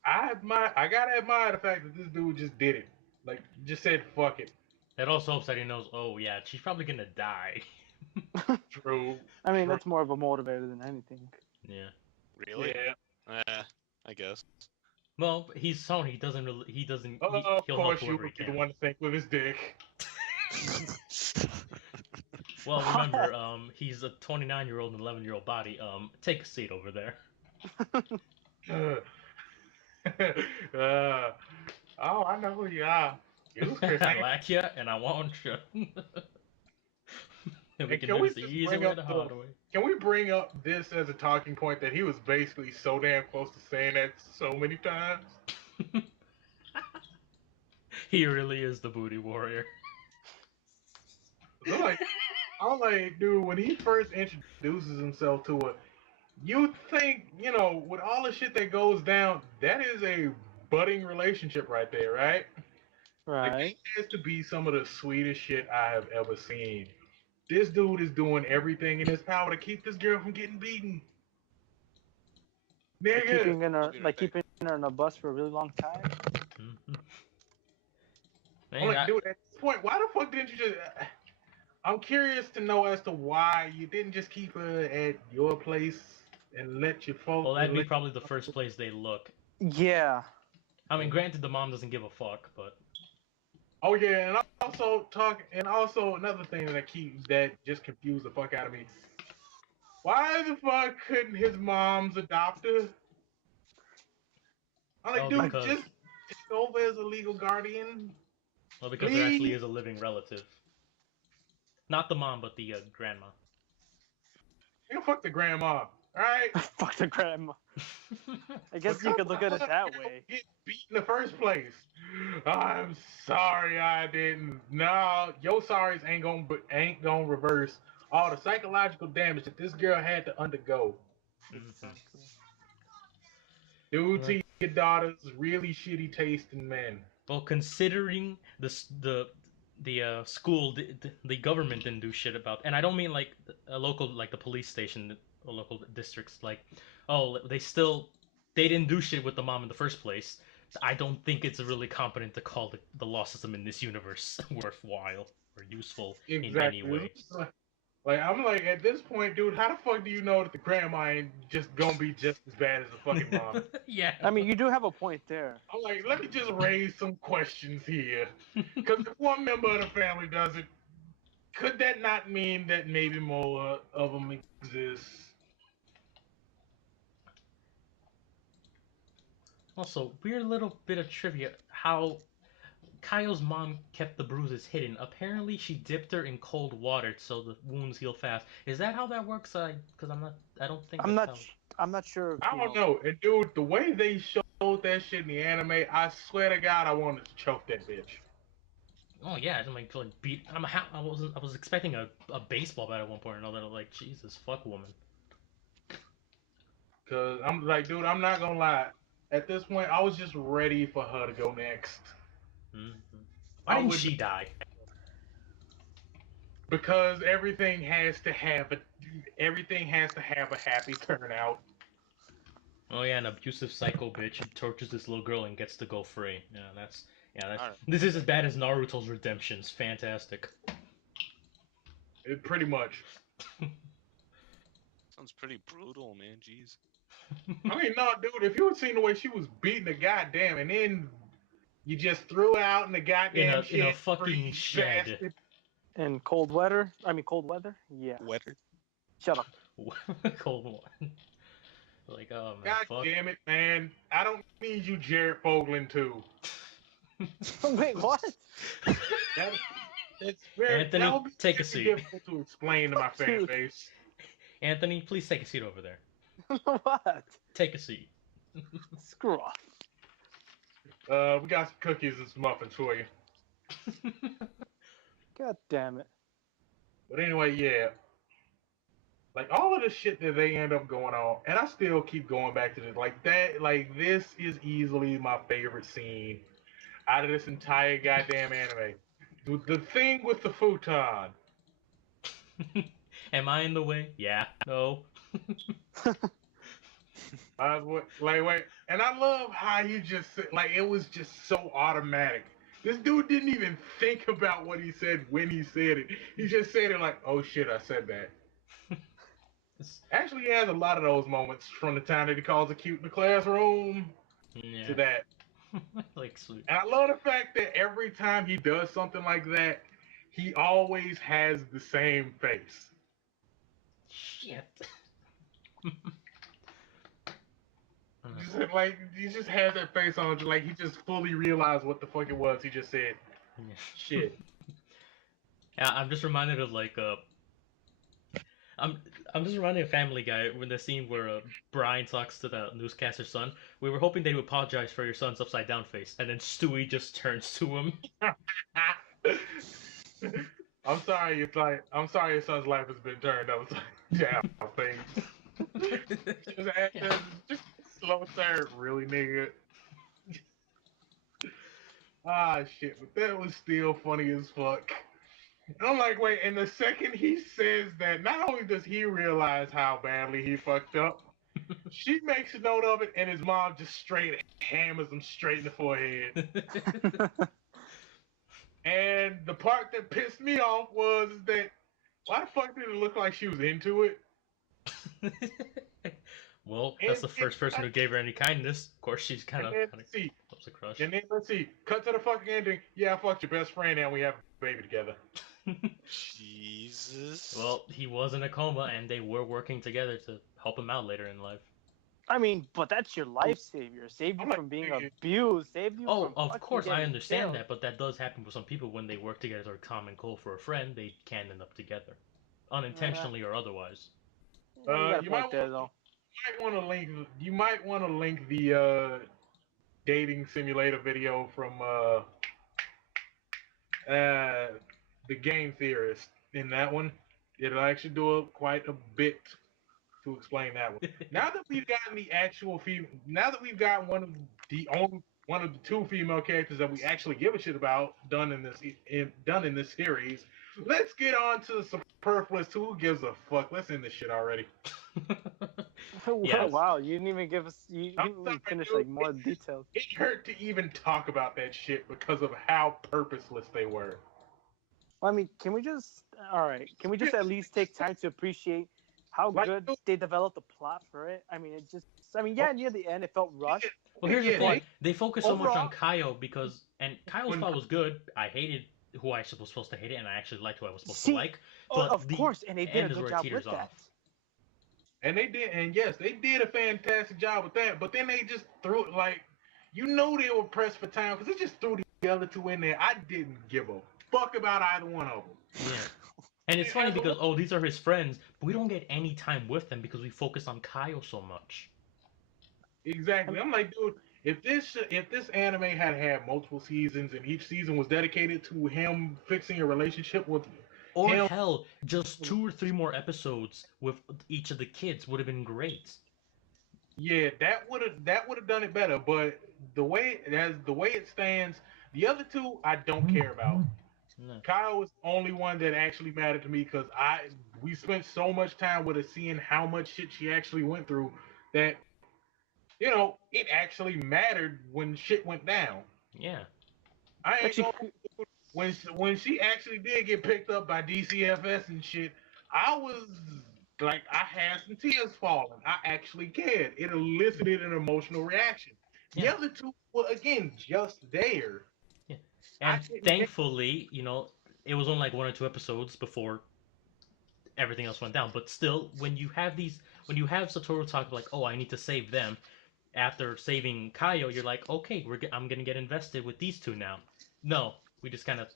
I gotta admire the fact that this dude just did it. Like, just said, fuck it. That also helps that he knows, oh yeah, she's probably gonna die. True. I mean, True. that's more of a motivator than anything. Yeah. Really? Yeah. I guess. Well, he's Sony. He doesn't really. He doesn't. Of He'll help course, you whoever he would be the can. one to think with his dick. Well, remember, he's a 29-year-old and 11-year-old body. Take a seat over there. Oh, I know who you are. You, Chris. I like you, and I want you. And we And can can do we this the just easy bring way, up the hard way. Can we bring up this as a talking point that he was basically so damn close to saying that so many times? He really is the booty warrior. I'm like, dude, when he first introduces himself to her, you think, with all the shit that goes down, that is a budding relationship right there, right? Like, Right. that has to be some of the sweetest shit I have ever seen. This dude is doing everything in his power to keep this girl from getting beaten. Like Nigga. keeping her in a bus for a really long time. Mhm. I'm Man, like, dude, at this point, why the fuck didn't you just... I'm curious to know as to why you didn't just keep her at your place and let your folks... well, that'd be probably the first place they look. Yeah. I mean, granted, the mom doesn't give a fuck, but Oh yeah, and also another thing that just confused the fuck out of me. Why the fuck couldn't his mom's adopt her? I'm like, dude, because just take over as a legal guardian. because there actually is a living relative. Not the mom, but the grandma. You fuck the grandma, alright? Fuck the grandma. I guess you could look at it that way. Get beat in the first place. I'm sorry I didn't. No, your sorries ain't gonna reverse all the psychological damage that this girl had to undergo. Due to your daughter's really shitty taste in men. Well, considering the school, the government didn't do shit about, and I don't mean like a local, like the police station, or local districts, like, oh, they didn't do shit with the mom in the first place. So I don't think it's really competent to call the law system in this universe worthwhile or useful in any way. Like, I'm like, at this point, dude, how the fuck do you know that the grandma ain't just gonna be just as bad as the fucking mom? Yeah. I mean, you do have a point there. I'm like, let me just raise some questions here. Because if one member of the family does it, could that not mean that maybe more of them exist? Also, weird little bit of trivia. How Kaio's mom kept the bruises hidden. Apparently, she dipped her in cold water so the wounds heal fast. Is that how that works? Because I don't think I'm that's not. how. I'm not sure. If, I don't know. And dude, the way they showed that shit in the anime, I swear to God, I wanted to choke that bitch. Oh yeah, I'm like beat. I was expecting a baseball bat at one point or another. Like Jesus, fuck woman. Cause I'm like, dude, I'm not gonna lie. At this point, I was just ready for her to go next. Hmm. Why I didn't would she die? because everything has to have a happy turnout. Oh yeah, an abusive psycho bitch who tortures this little girl and gets to go free. Yeah, that's Alright. this is as bad as Naruto's redemption's fantastic. It pretty much. Sounds pretty brutal, man. Jeez. I mean, no, dude, if you had seen the way she was beating the goddamn, and then you just threw out in the goddamn in a shit, fucking freeze shed. bastard. in cold weather. I mean, cold weather. Yeah. Wetter. Shut up. Cold one. Like, oh man, God fuck. damn it, man! I don't need you, Jared Fogelin, too. Wait, what? That, it's very Anthony, that would be take a very seat. difficult to explain to my fan Dude. base. Anthony, please take a seat over there. What? Take a seat. Screw off. We got some cookies and some muffins for you. God damn it. But anyway, yeah. Like all of the shit that they end up going on, and I still keep going back to this. Like that, like this is easily my favorite scene out of this entire goddamn anime. The thing with the futon. Am I in the way? Yeah. No. Wait, and I love how he just said, like it was just so automatic. This dude didn't even think about what he said when he said it. He just said it like, "Oh shit, I said that." Actually, he has a lot of those moments from the time that he calls a cute in the classroom Yeah. to that. Like sweet. And I love the fact that every time he does something like that, he always has the same face. Shit. Just, like he just has that face on, like he just fully realized what the fuck it was. He just said, "Shit." Yeah, I'm just reminded of like I'm just reminded of Family Guy when the scene where Brian talks to the newscaster's son. We were hoping they would apologize for your son's upside down face, and then Stewie just turns to him. I'm sorry. I'm sorry. Your son's life has been turned upside down. Just slow third, really, nigga. Ah, shit. But that was still funny as fuck. And I'm like, wait. And the second he says that, not only does he realize how badly he fucked up, she makes a note of it, and his mom just straight hammers him straight in the forehead. And the part that pissed me off was that why the fuck did it look like she was into it? Well, that's the first person who gave her any kindness. Of course, she's kind of loves a crush. And then let's see, cut to the fucking ending. Yeah, I fucked your best friend, and we have a baby together. Jesus. Well, he was in a coma, and they were working together to help him out later in life. I mean, but that's your life savior. Saved you from being abused. Saved you Oh, from of course, I getting understand killed. that, but that does happen with some people when they work together as a common goal for a friend. They can end up together, unintentionally or otherwise. You got a you point there, though. You might want to link the dating simulator video from the Game Theorist in that one. It'll actually do quite a bit to explain that one. Now that we've gotten the actual now that we've got one of the two female characters that we actually give a shit about done in this series, let's get on to the superfluous. Who gives a fuck? Let's end this shit already. Yes. Wow, you didn't even give us. You didn't even finish like more details. It hurt to even talk about that shit because of how purposeless they were. Well, I mean, can we just? All right, can we just at least take time to appreciate how good they developed the plot for it? I mean, it just. I mean, yeah, near the end it felt rushed. Well, here's the Yeah, thing. They focus so much on overall- Kaio and Kaio's plot was good. I hated who I was supposed to hate it, and I actually liked who I was supposed to like. But of course, and they did a end is good where it job teeters with that. off. And they did, and yes, they did a fantastic job with that. But then they just threw it like, You know they were pressed for time because they just threw the other two in there. I didn't give a fuck about either one of them. Yeah. And it's And funny as a because these are his friends, but we don't get any time with them because we focus on Kyle so much. exactly, I'm like, dude, if this anime had had multiple seasons and each season was dedicated to him fixing a relationship with Or him, hell, just 2 or 3 more episodes with each of the kids would have been great. yeah, that would have done it better. But the way it stands, the other two I don't care about. No. Kyle was the only one that actually mattered to me because we spent so much time with her seeing how much shit she actually went through that it actually mattered when shit went down. Yeah. I ain't Actually, gonna when she actually did get picked up by DCFS and shit, I was like I had some tears falling. I actually cared. It elicited an emotional reaction. The Yeah. other two were again just there. Yeah. I And didn't get thankfully, it was only like 1 or 2 episodes before everything else went down. But still, when you have Satoru talk like, "Oh, I need to save them," after saving Kaio, you're like, "Okay, I'm gonna get invested with these two now." No, we just kind of,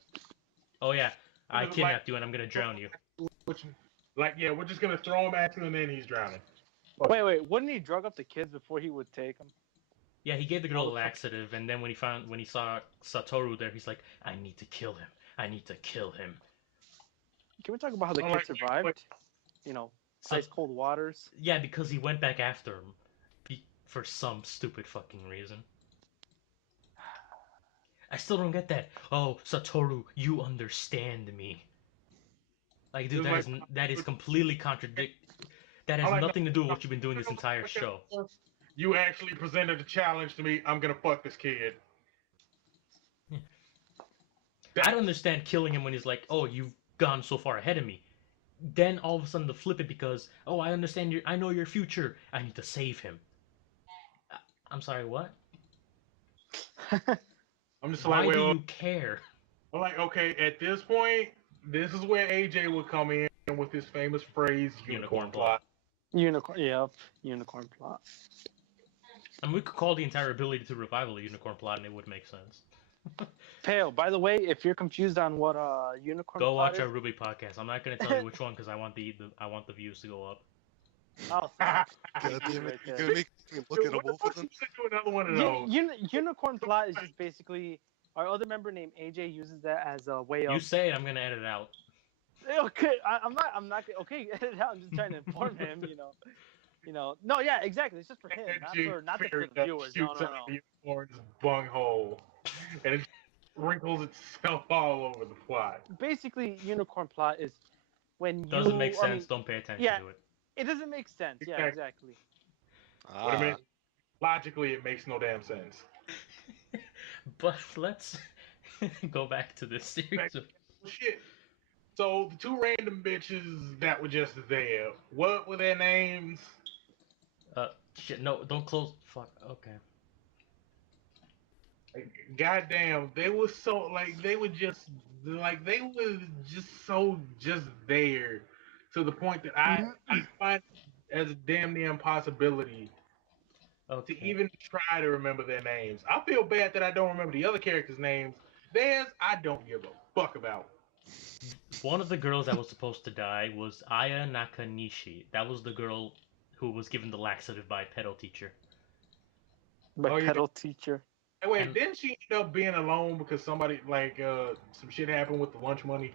"Oh yeah, I like kidnapped you and I'm gonna drown you." which like yeah, we're just gonna throw him at you and then he's drowning. wait, wouldn't he drug up the kids before he would take them? Yeah, he gave the girl Oh, a laxative, and then when he saw Satoru there, he's like, "I need to kill him. I need to kill him." Can we talk about how the I'm kid like, survived? You know, So ice cold waters. yeah, because he went back after him for some stupid fucking reason. I still don't get that. Oh, Satoru, you understand me. Like, dude, just like that is completely contradict. That has I'm like nothing to do with no, what you've been doing this entire show. you actually presented a challenge to me. I'm gonna fuck this kid. Yeah. I'd That, understand killing him when he's like, "Oh, you've gone so far ahead of me." Then all of a sudden to flip it because, "Oh, I know your future. I need to save him." I'm sorry, what? I'm just like, Why do well, you care? I'm like, okay, at this point, this is where AJ would come in with his famous phrase, unicorn plot. Unicorn, yeah, unicorn plot. I mean, we could call the entire ability to revival a unicorn plot, and it would make sense. Pale. By the way, if you're confused on what unicorn Go plot watch our is, Ruby podcast. I'm not gonna tell you which one because I want the views to go up. oh, God thank you damn it! right You're there. gonna make me look at What the both fuck of them. you gonna do another one of those? Unicorn plot is just basically our other member named AJ uses that as a way You of. say it, I'm gonna edit it out. Okay, I'm not okay. I'm just trying to inform him. No, yeah, exactly. It's just for him, not for the viewers. No, Shoots no, out no. the unicorn's bunghole, and it wrinkles itself all over the plot. Basically, unicorn plot is when you. Doesn't make I sense. mean, Don't pay attention yeah, to it. it doesn't make sense. Yeah, Exactly. exactly. What I mean, Ah, logically, it makes no damn sense. But let's go back to this series. Shit. So the two random bitches that were just there, what were their names? Shit, no, don't close. Fuck. Okay. Goddamn, they were so like they were just so just there to the point that I find it as a damn near impossibility to Okay. even try to remember their names. I feel bad that I don't remember the other characters' names. Theirs, I don't give a fuck about. One of the girls that was supposed to die was Aya Nakanishi. That was the girl who was given the laxative by a pedo teacher. My Oh, yeah. pedal teacher. Hey, wait, And- didn't she end up being alone because somebody some shit happened with the lunch money?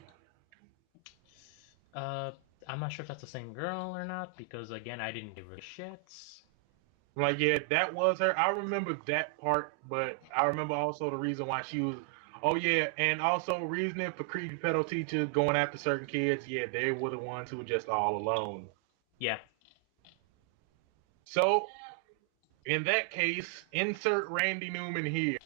I'm not sure if that's the same girl or not because again, I didn't give a shit. I'm like, yeah, that was her. I remember that part, but I remember also the reason why she was. Oh yeah, and also reasoning for creepy pedo teachers going after certain kids. Yeah, they were the ones who were just all alone. Yeah. So, in that case, insert Randy Newman here.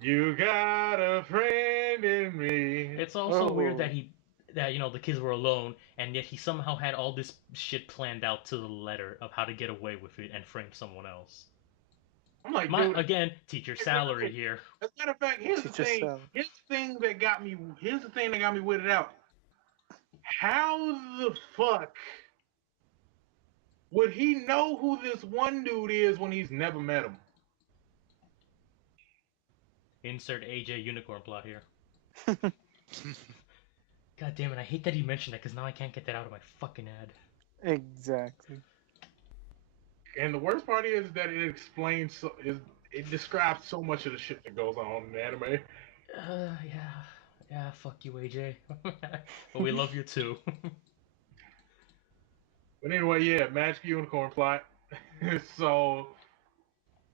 You got a friend in me. It's also weird Oh. that the kids were alone, and yet he somehow had all this shit planned out to the letter of how to get away with it and frame someone else. I'm like, dude, Again, teacher salary here. as a matter of fact, here's the Teacher thing. salary. Here's the thing that got me. Here's the thing that got me weirded out. How the fuck would he know who this one dude is when he's never met him? Insert AJ unicorn plot here. God damn it! I hate that he mentioned that because now I can't get that out of my fucking head. Exactly. And the worst part is that it explains, it describes so much of the shit that goes on in the anime. Yeah. Fuck you, AJ. But we love you too. But anyway, yeah, Magic Unicorn plot. So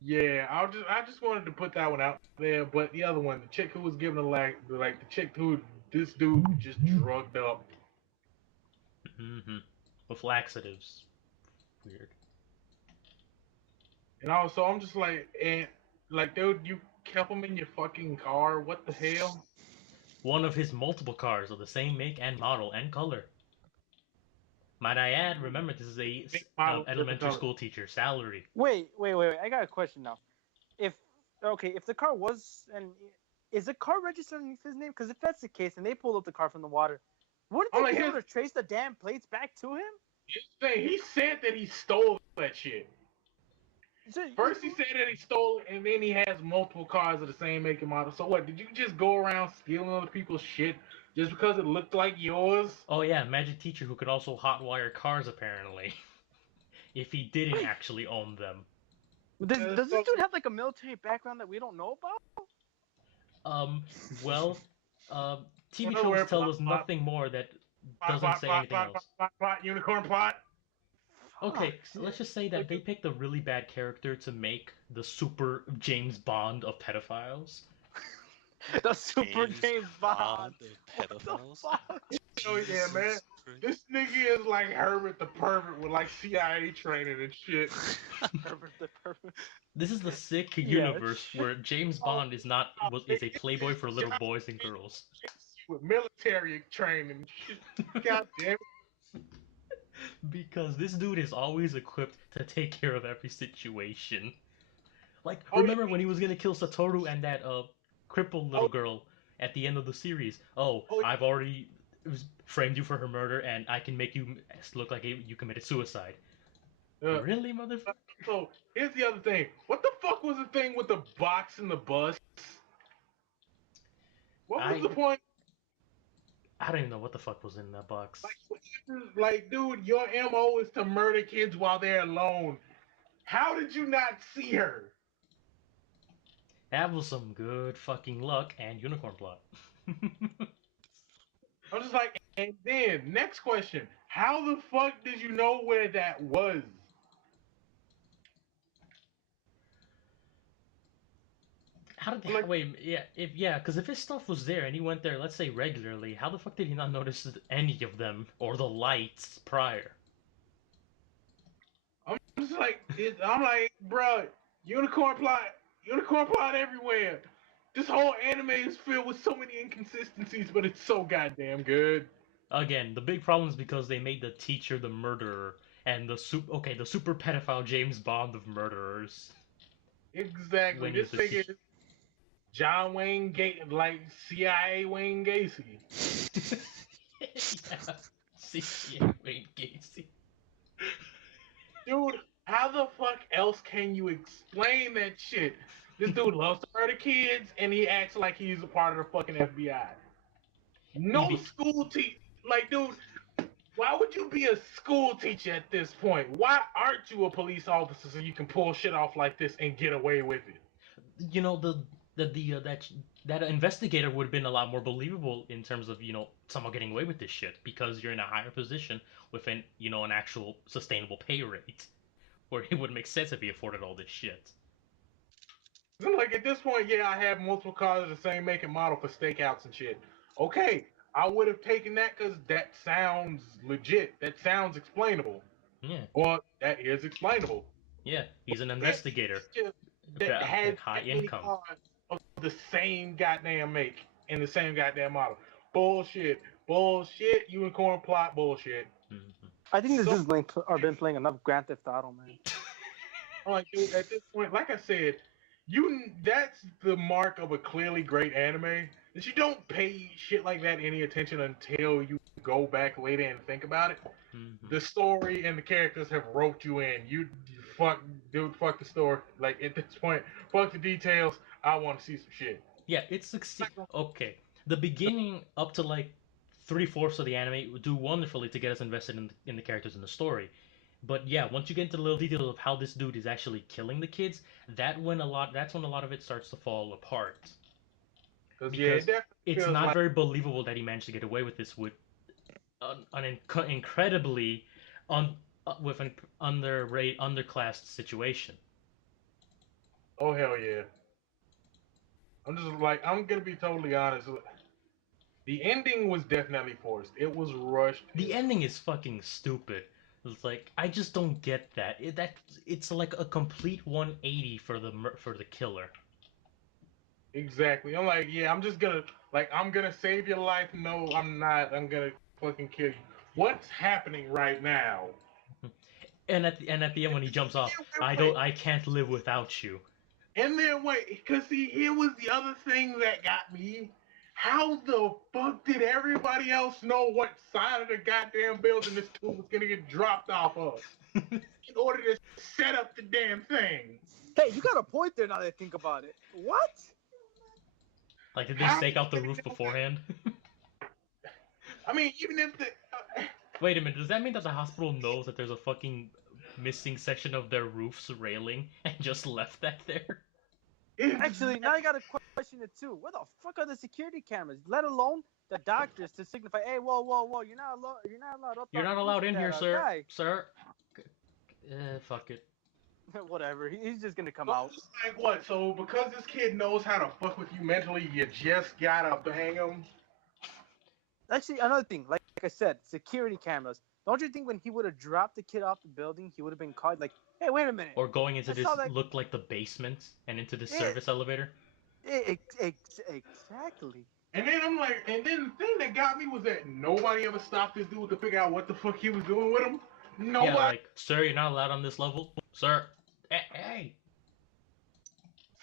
yeah, I just wanted to put that one out there. But the other one, the chick who was giving the chick who this dude just drugged up. With laxatives. Weird. And also, I'm just like, dude, you kept him in your fucking car. What the hell? One of his multiple cars of the same make and model and color. Might I add, remember this is a elementary school teacher salary. Wait. I got a question now. If the car was is the car registered underneath his name? Because if that's the case, and they pulled up the car from the water, wouldn't they be able to trace the damn plates back to him? He said that he stole that shit. First he said that he stole it, and then he has multiple cars of the same make and model. So what, did you just go around stealing other people's shit just because it looked like yours? Oh yeah, magic teacher who could also hotwire cars apparently. If he didn't actually own them. Does this dude have like a military background that we don't know about? Well, TV shows tell us nothing more that doesn't say anything else. Unicorn plot. Okay, so let's just say that they picked a really bad character to make the super James Bond of pedophiles. The super James Bond of pedophiles? Oh yeah, man. This nigga is like Herbert the Pervert with like CIA training and shit. Herbert the Pervert. This is the sick universe where James Bond is a playboy for little boys and girls. With military training and shit. God damn it. Because this dude is always equipped to take care of every situation. Like, remember when he was gonna kill Satoru and that crippled little girl at the end of the series? I've already framed you for her murder, and I can make you look like you committed suicide. Really, motherfucker? So here's the other thing. What the fuck was the thing with the box in the bus? What was the point? I don't even know what the fuck was in that box. Like, dude, your MO is to murder kids while they're alone. How did you not see her? That was some good fucking luck and unicorn plot. I'm just like, and then, next question. How the fuck did you know where that was? How did they, wait, because if his stuff was there and he went there, let's say regularly, how the fuck did he not notice any of them or the lights prior? I'm just like, bro, unicorn plot everywhere. This whole anime is filled with so many inconsistencies, but it's so goddamn good. Again, the big problem is because they made the teacher the murderer and the super pedophile James Bond of murderers. Exactly. This thing is John Wayne Gacy, like CIA Wayne Gacy. Yeah, CIA Wayne Gacy. Dude, how the fuck else can you explain that shit? This dude loves to murder kids, and he acts like he's a part of the fucking FBI. No school teacher. Like, dude, why would you be a school teacher at this point? Why aren't you a police officer so you can pull shit off like this and get away with it? You know, that investigator would have been a lot more believable in terms of, someone getting away with this shit because you're in a higher position with an actual sustainable pay rate where it would make sense if he afforded all this shit. Like, at this point, yeah, I have multiple cars of the same make and model for stakeouts and shit. Okay, I would have taken that because that sounds legit. That sounds explainable. Yeah. Or that is explainable. Yeah, he's an investigator. That has high income. Of the same goddamn make and the same goddamn model. Bullshit. Unicorn plot bullshit. Mm-hmm. I think this is been playing enough Grand Theft Auto, man. Like, dude, at this point, like I said, that's the mark of a clearly great anime. That you don't pay shit like that any attention until you go back later and think about it. Mm-hmm. The story and the characters have roped you in. Fuck the story. Like, at this point, fuck the details. I want to see some shit. Yeah, it succeeds. Okay, the beginning up to like 3/4 of the anime do wonderfully to get us invested in the characters and the story. But yeah, once you get into the little details of how this dude is actually killing the kids, that's when a lot of it starts to fall apart. Because yeah, Because it definitely it's feels not like very believable that he managed to get away with this with incredibly un, with an underclassed situation. oh hell yeah. I'm just like I'm gonna be totally honest. The ending was definitely forced. It was rushed. The ending is fucking stupid. It's like I just don't get that. It's like a complete 180 for the killer. Exactly. I'm like, yeah, I'm gonna save your life. No, I'm not. I'm gonna fucking kill you. What's happening right now? And at the end when he jumps off, I can't live without you. And then wait, because see, here was the other thing that got me. How the fuck did everybody else know what side of the goddamn building this tube was gonna get dropped off of in order to set up the damn thing? Hey, you got a point there now that I think about it. What? Like did they How stake out the did they roof know that? beforehand? I mean, even if the Wait a minute, does that mean that the hospital knows that there's a fucking missing section of their roof's railing and just left that there? Actually, now I got a question it too. Where the fuck are the security cameras? Let alone the doctors to signify, hey, whoa, whoa, whoa, you're not allowed up. You're on not the roof allowed with in here, that, sir. guy. Sir. Fuck it. Whatever. He's just gonna come So out. it's like what? So because this kid knows how to fuck with you mentally, you just gotta bang him. Actually, another thing, like I said, security cameras. Don't you think when he would have dropped the kid off the building, he would have been caught? Like, hey, wait a minute. Or going into I this saw that. looked like the basement and into the Yeah, service elevator. exactly. And then I'm like, and then the thing that got me was that nobody ever stopped this dude to figure out what the fuck he was doing with him. Yeah, Nobody. like, sir, you're not allowed on this level. Sir. Hey.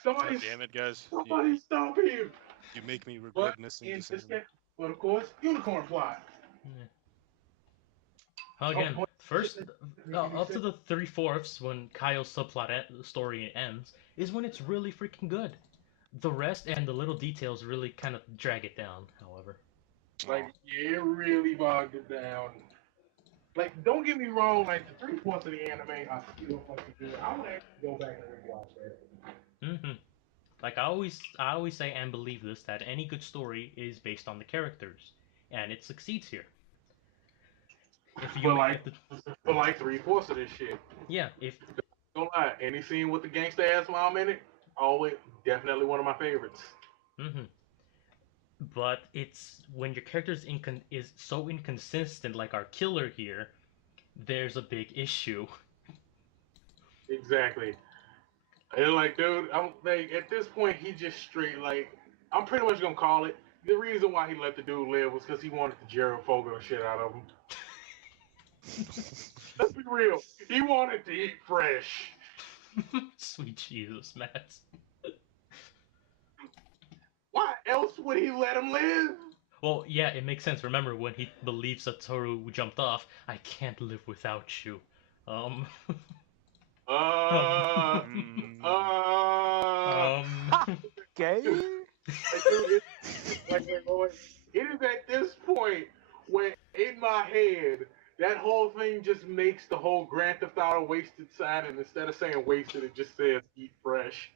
Somebody. God damn it, guys. Somebody stop him. You make me regret But missing in this this anime. case, but of course, unicorn plot. Again, Oh, first, up to the 3/4 when Kyle's story ends is when it's really freaking good. The rest and the little details really kind of drag it down. However, like yeah, it really bogged it down. Like, don't get me wrong. Like the 3/4 of the anime, I still fucking good. I would actually go back and rewatch that. like I always say and believe this that any good story is based on the characters, and it succeeds here. If you For like 3/4 of this shit. yeah, if Don't lie. Any scene with the gangsta ass mom in it, always definitely one of my favorites. hmm but it's when your character is so inconsistent, like our killer here, there's a big issue. Exactly. And like, dude, I'm like at this point he just straight like I'm pretty much gonna call it. The reason why he let the dude live was because he wanted the Gerald Fogle shit out of him. Let's be real. He wanted to eat fresh. Sweet Jesus, Matt. Why else would he let him live? Well, yeah, it makes sense. Remember when he believes Satoru jumped off? I can't live without you. Um. Okay. It is at this point where in my head that whole thing just makes the whole Grand Theft Auto wasted sign, and instead of saying wasted, it just says eat fresh.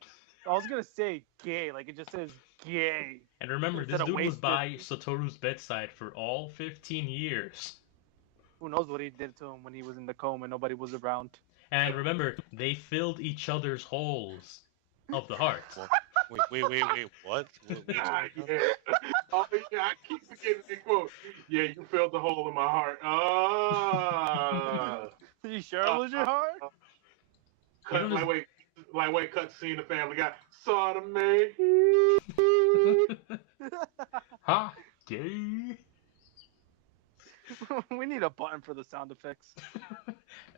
I was gonna say gay, like it just says gay. And remember, this Instead of dude was wasted. by Satoru's bedside for all 15 years. Who knows what he did to him when he was in the coma and nobody was around. And remember, they filled each other's holes of the heart. Wait, what? Yeah. Oh, yeah, I keep forgetting the quote. Yeah, you filled the hole in my heart. You sure it was your heart? Cut, wait, cut scene, the Family Guy. Sodomy. Ha! Gay! We need a button for the sound effects.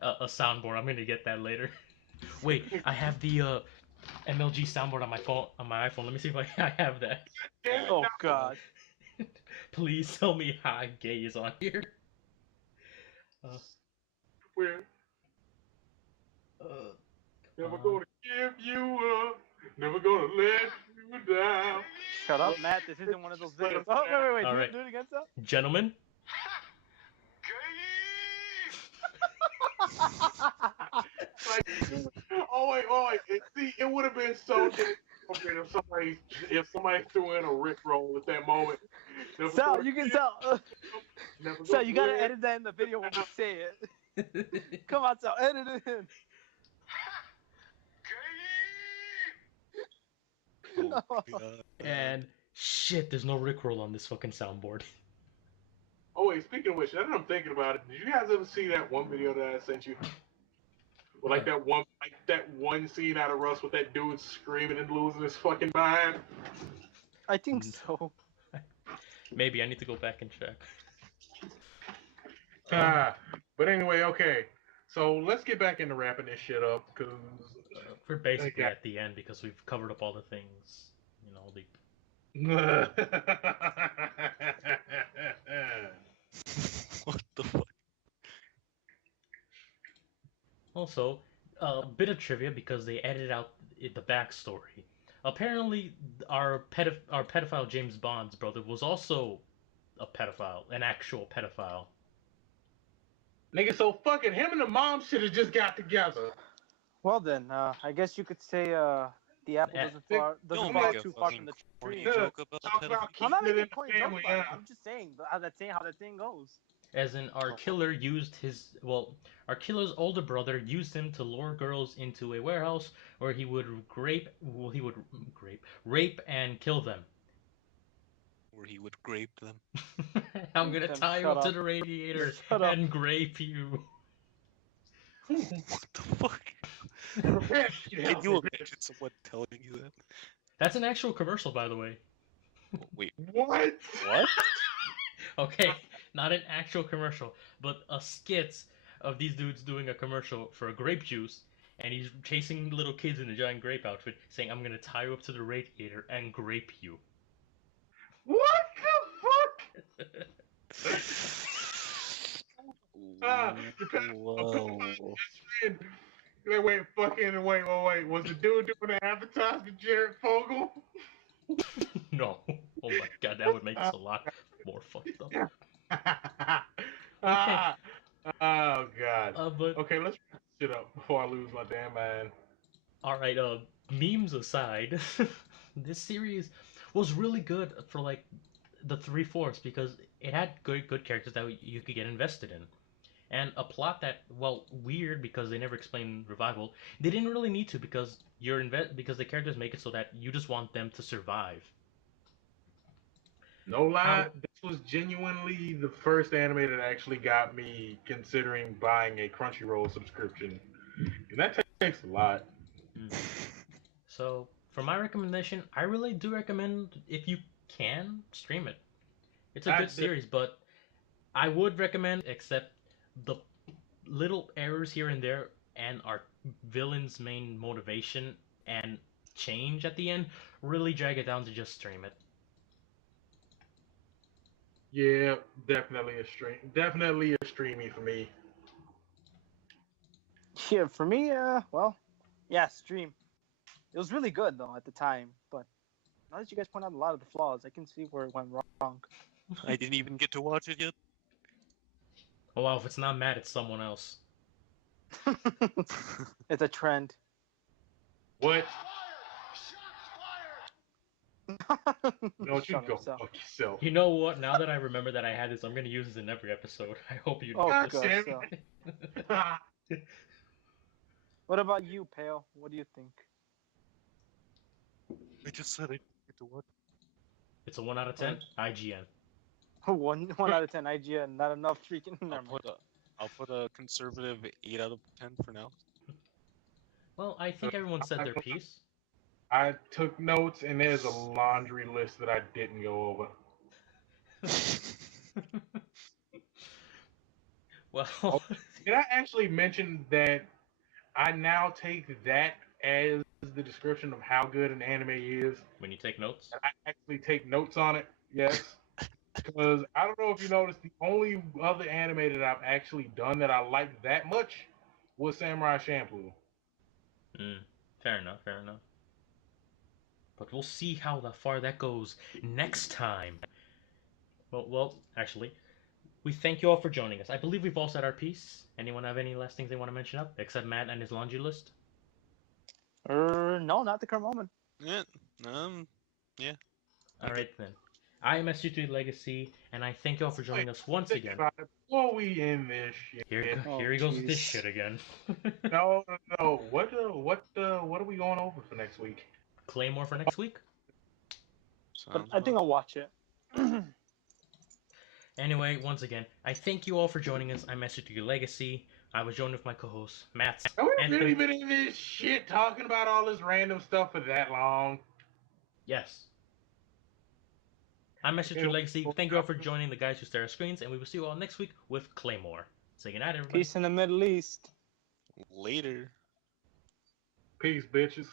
A soundboard. I'm gonna get that later. Wait, I have the MLG soundboard on my iPhone. Let me see if I have that. Oh god. Please tell me how gay is on here. Where? Never gonna give you up. Never gonna let you down. Shut up, Matt. This isn't one of those videos. Oh, wait. All Do right. it again, Sal. Gentlemen, Like, oh wait. See, it would have been so different if somebody threw in a Rick roll at that moment. Sal, you can tell. Sal, you gotta edit. edit that in the video when we say it. Come on, Sal, edit it in. Oh, God. and shit, there's no Rickroll on this fucking soundboard. Oh wait, speaking of which, now that I'm thinking about it, did you guys ever see that one video that I sent you? With like that one scene out of Rust with that dude screaming and losing his fucking mind. I think so. Maybe I need to go back and check. But anyway, okay. So let's get back into wrapping this shit up because We're basically Okay. at the end because we've covered up all the things. You know, the What the fuck? Also, a bit of trivia because they edited out the backstory. Apparently, our pedophile James Bond's brother was also a pedophile, an actual pedophile. nigga, so fucking him and the mom should have just got together. Well then, I guess you could say the apple doesn't Don't fall make a too far fucking from the corny tree. joke about Talk pedophilia. about I'm not keeping making it a in point the joke family, about it. yeah. I'm just saying how that saying goes. As in, our killer used his our killer's older brother used him to lure girls into a warehouse where he would rape and kill them. Where he would grape them. I'm gonna Then tie you shut up to up. the radiator Shut up. and grape you. What the fuck? Prepare Can yourself. you imagine someone telling you that? That's an actual commercial, by the way. Wait, What? what? Okay, not an actual commercial, but a skit of these dudes doing a commercial for a grape juice, and he's chasing little kids in a giant grape outfit, saying, "I'm gonna tie you up to the radiator and grape you." What the fuck? Your Whoa. best friend. Wait. Was the dude doing the advertisement Jared Fogle? No. Oh my god, that would make this a lot more fucked up. Oh god. But Okay, let's wrap this shit up before I lose my damn mind. alright, memes aside, this series was really good for like the 3/4 because it had good characters that you could get invested in. And a plot that, well, weird because they never explain revival. They didn't really need to because because the characters make it so that you just want them to survive. No lie, this was genuinely the first anime that actually got me considering buying a Crunchyroll subscription. And that takes a lot. So, for my recommendation, I really do recommend, if you can, stream it. It's a good series, but I would recommend, except the little errors here and there and our villain's main motivation and change at the end really drag it down to just stream it. Yeah, definitely a streamy for me. Yeah, for me, stream. It was really good though at the time, but now that you guys point out a lot of the flaws, I can see where it went wrong. I didn't even get to watch it yet. Oh wow, if it's not Matt, it's someone else. It's a trend. What? Don't you Shut go up, Sal. fuck yourself. You know what? Now that I remember that I had this, I'm gonna use this in every episode. I hope you know. Oh, God God, damn Sal. it. What about you, Pale? What do you think? I just said I didn't get to watch. It's a 1 out of 10. IGN. One out of 10 IGN, not enough freaking. Never mind. I'll put a conservative 8 out of 10 for now. Well, I think everyone said their piece. I took notes and there's a laundry list that I didn't go over. Well, Did I actually mention that I now take that as the description of how good an anime is? when you take notes. I actually take notes on it, yes. Because I don't know if you noticed, the only other anime that I've actually done that I liked that much was Samurai Champloo. Fair enough, fair enough. But we'll see how far that goes next time. Well, actually, we thank you all for joining us. I believe we've all said our piece. Anyone have any last things they want to mention up, except Matt and his laundry list? No, not the current moment. Yeah. Yeah. All right then. I am SG3 Legacy, and I thank you all for joining us once Think again. about it before we end this shit. Here he goes with this shit again. No. What are we going over for next week? Claymore for next week? But Sounds I think good. I'll watch it. Anyway, once again, I thank you all for joining us. I'm SG3 Legacy. I was joined with my co-host, Matt. Have we and really been in this shit talking about all this random stuff for that long? Yes. I'm SG3 Legacy. Thank you all for joining the guys who stare at screens, and we will see you all next week with Claymore. Say goodnight, everybody. Peace in the Middle East. Later. Peace, bitches.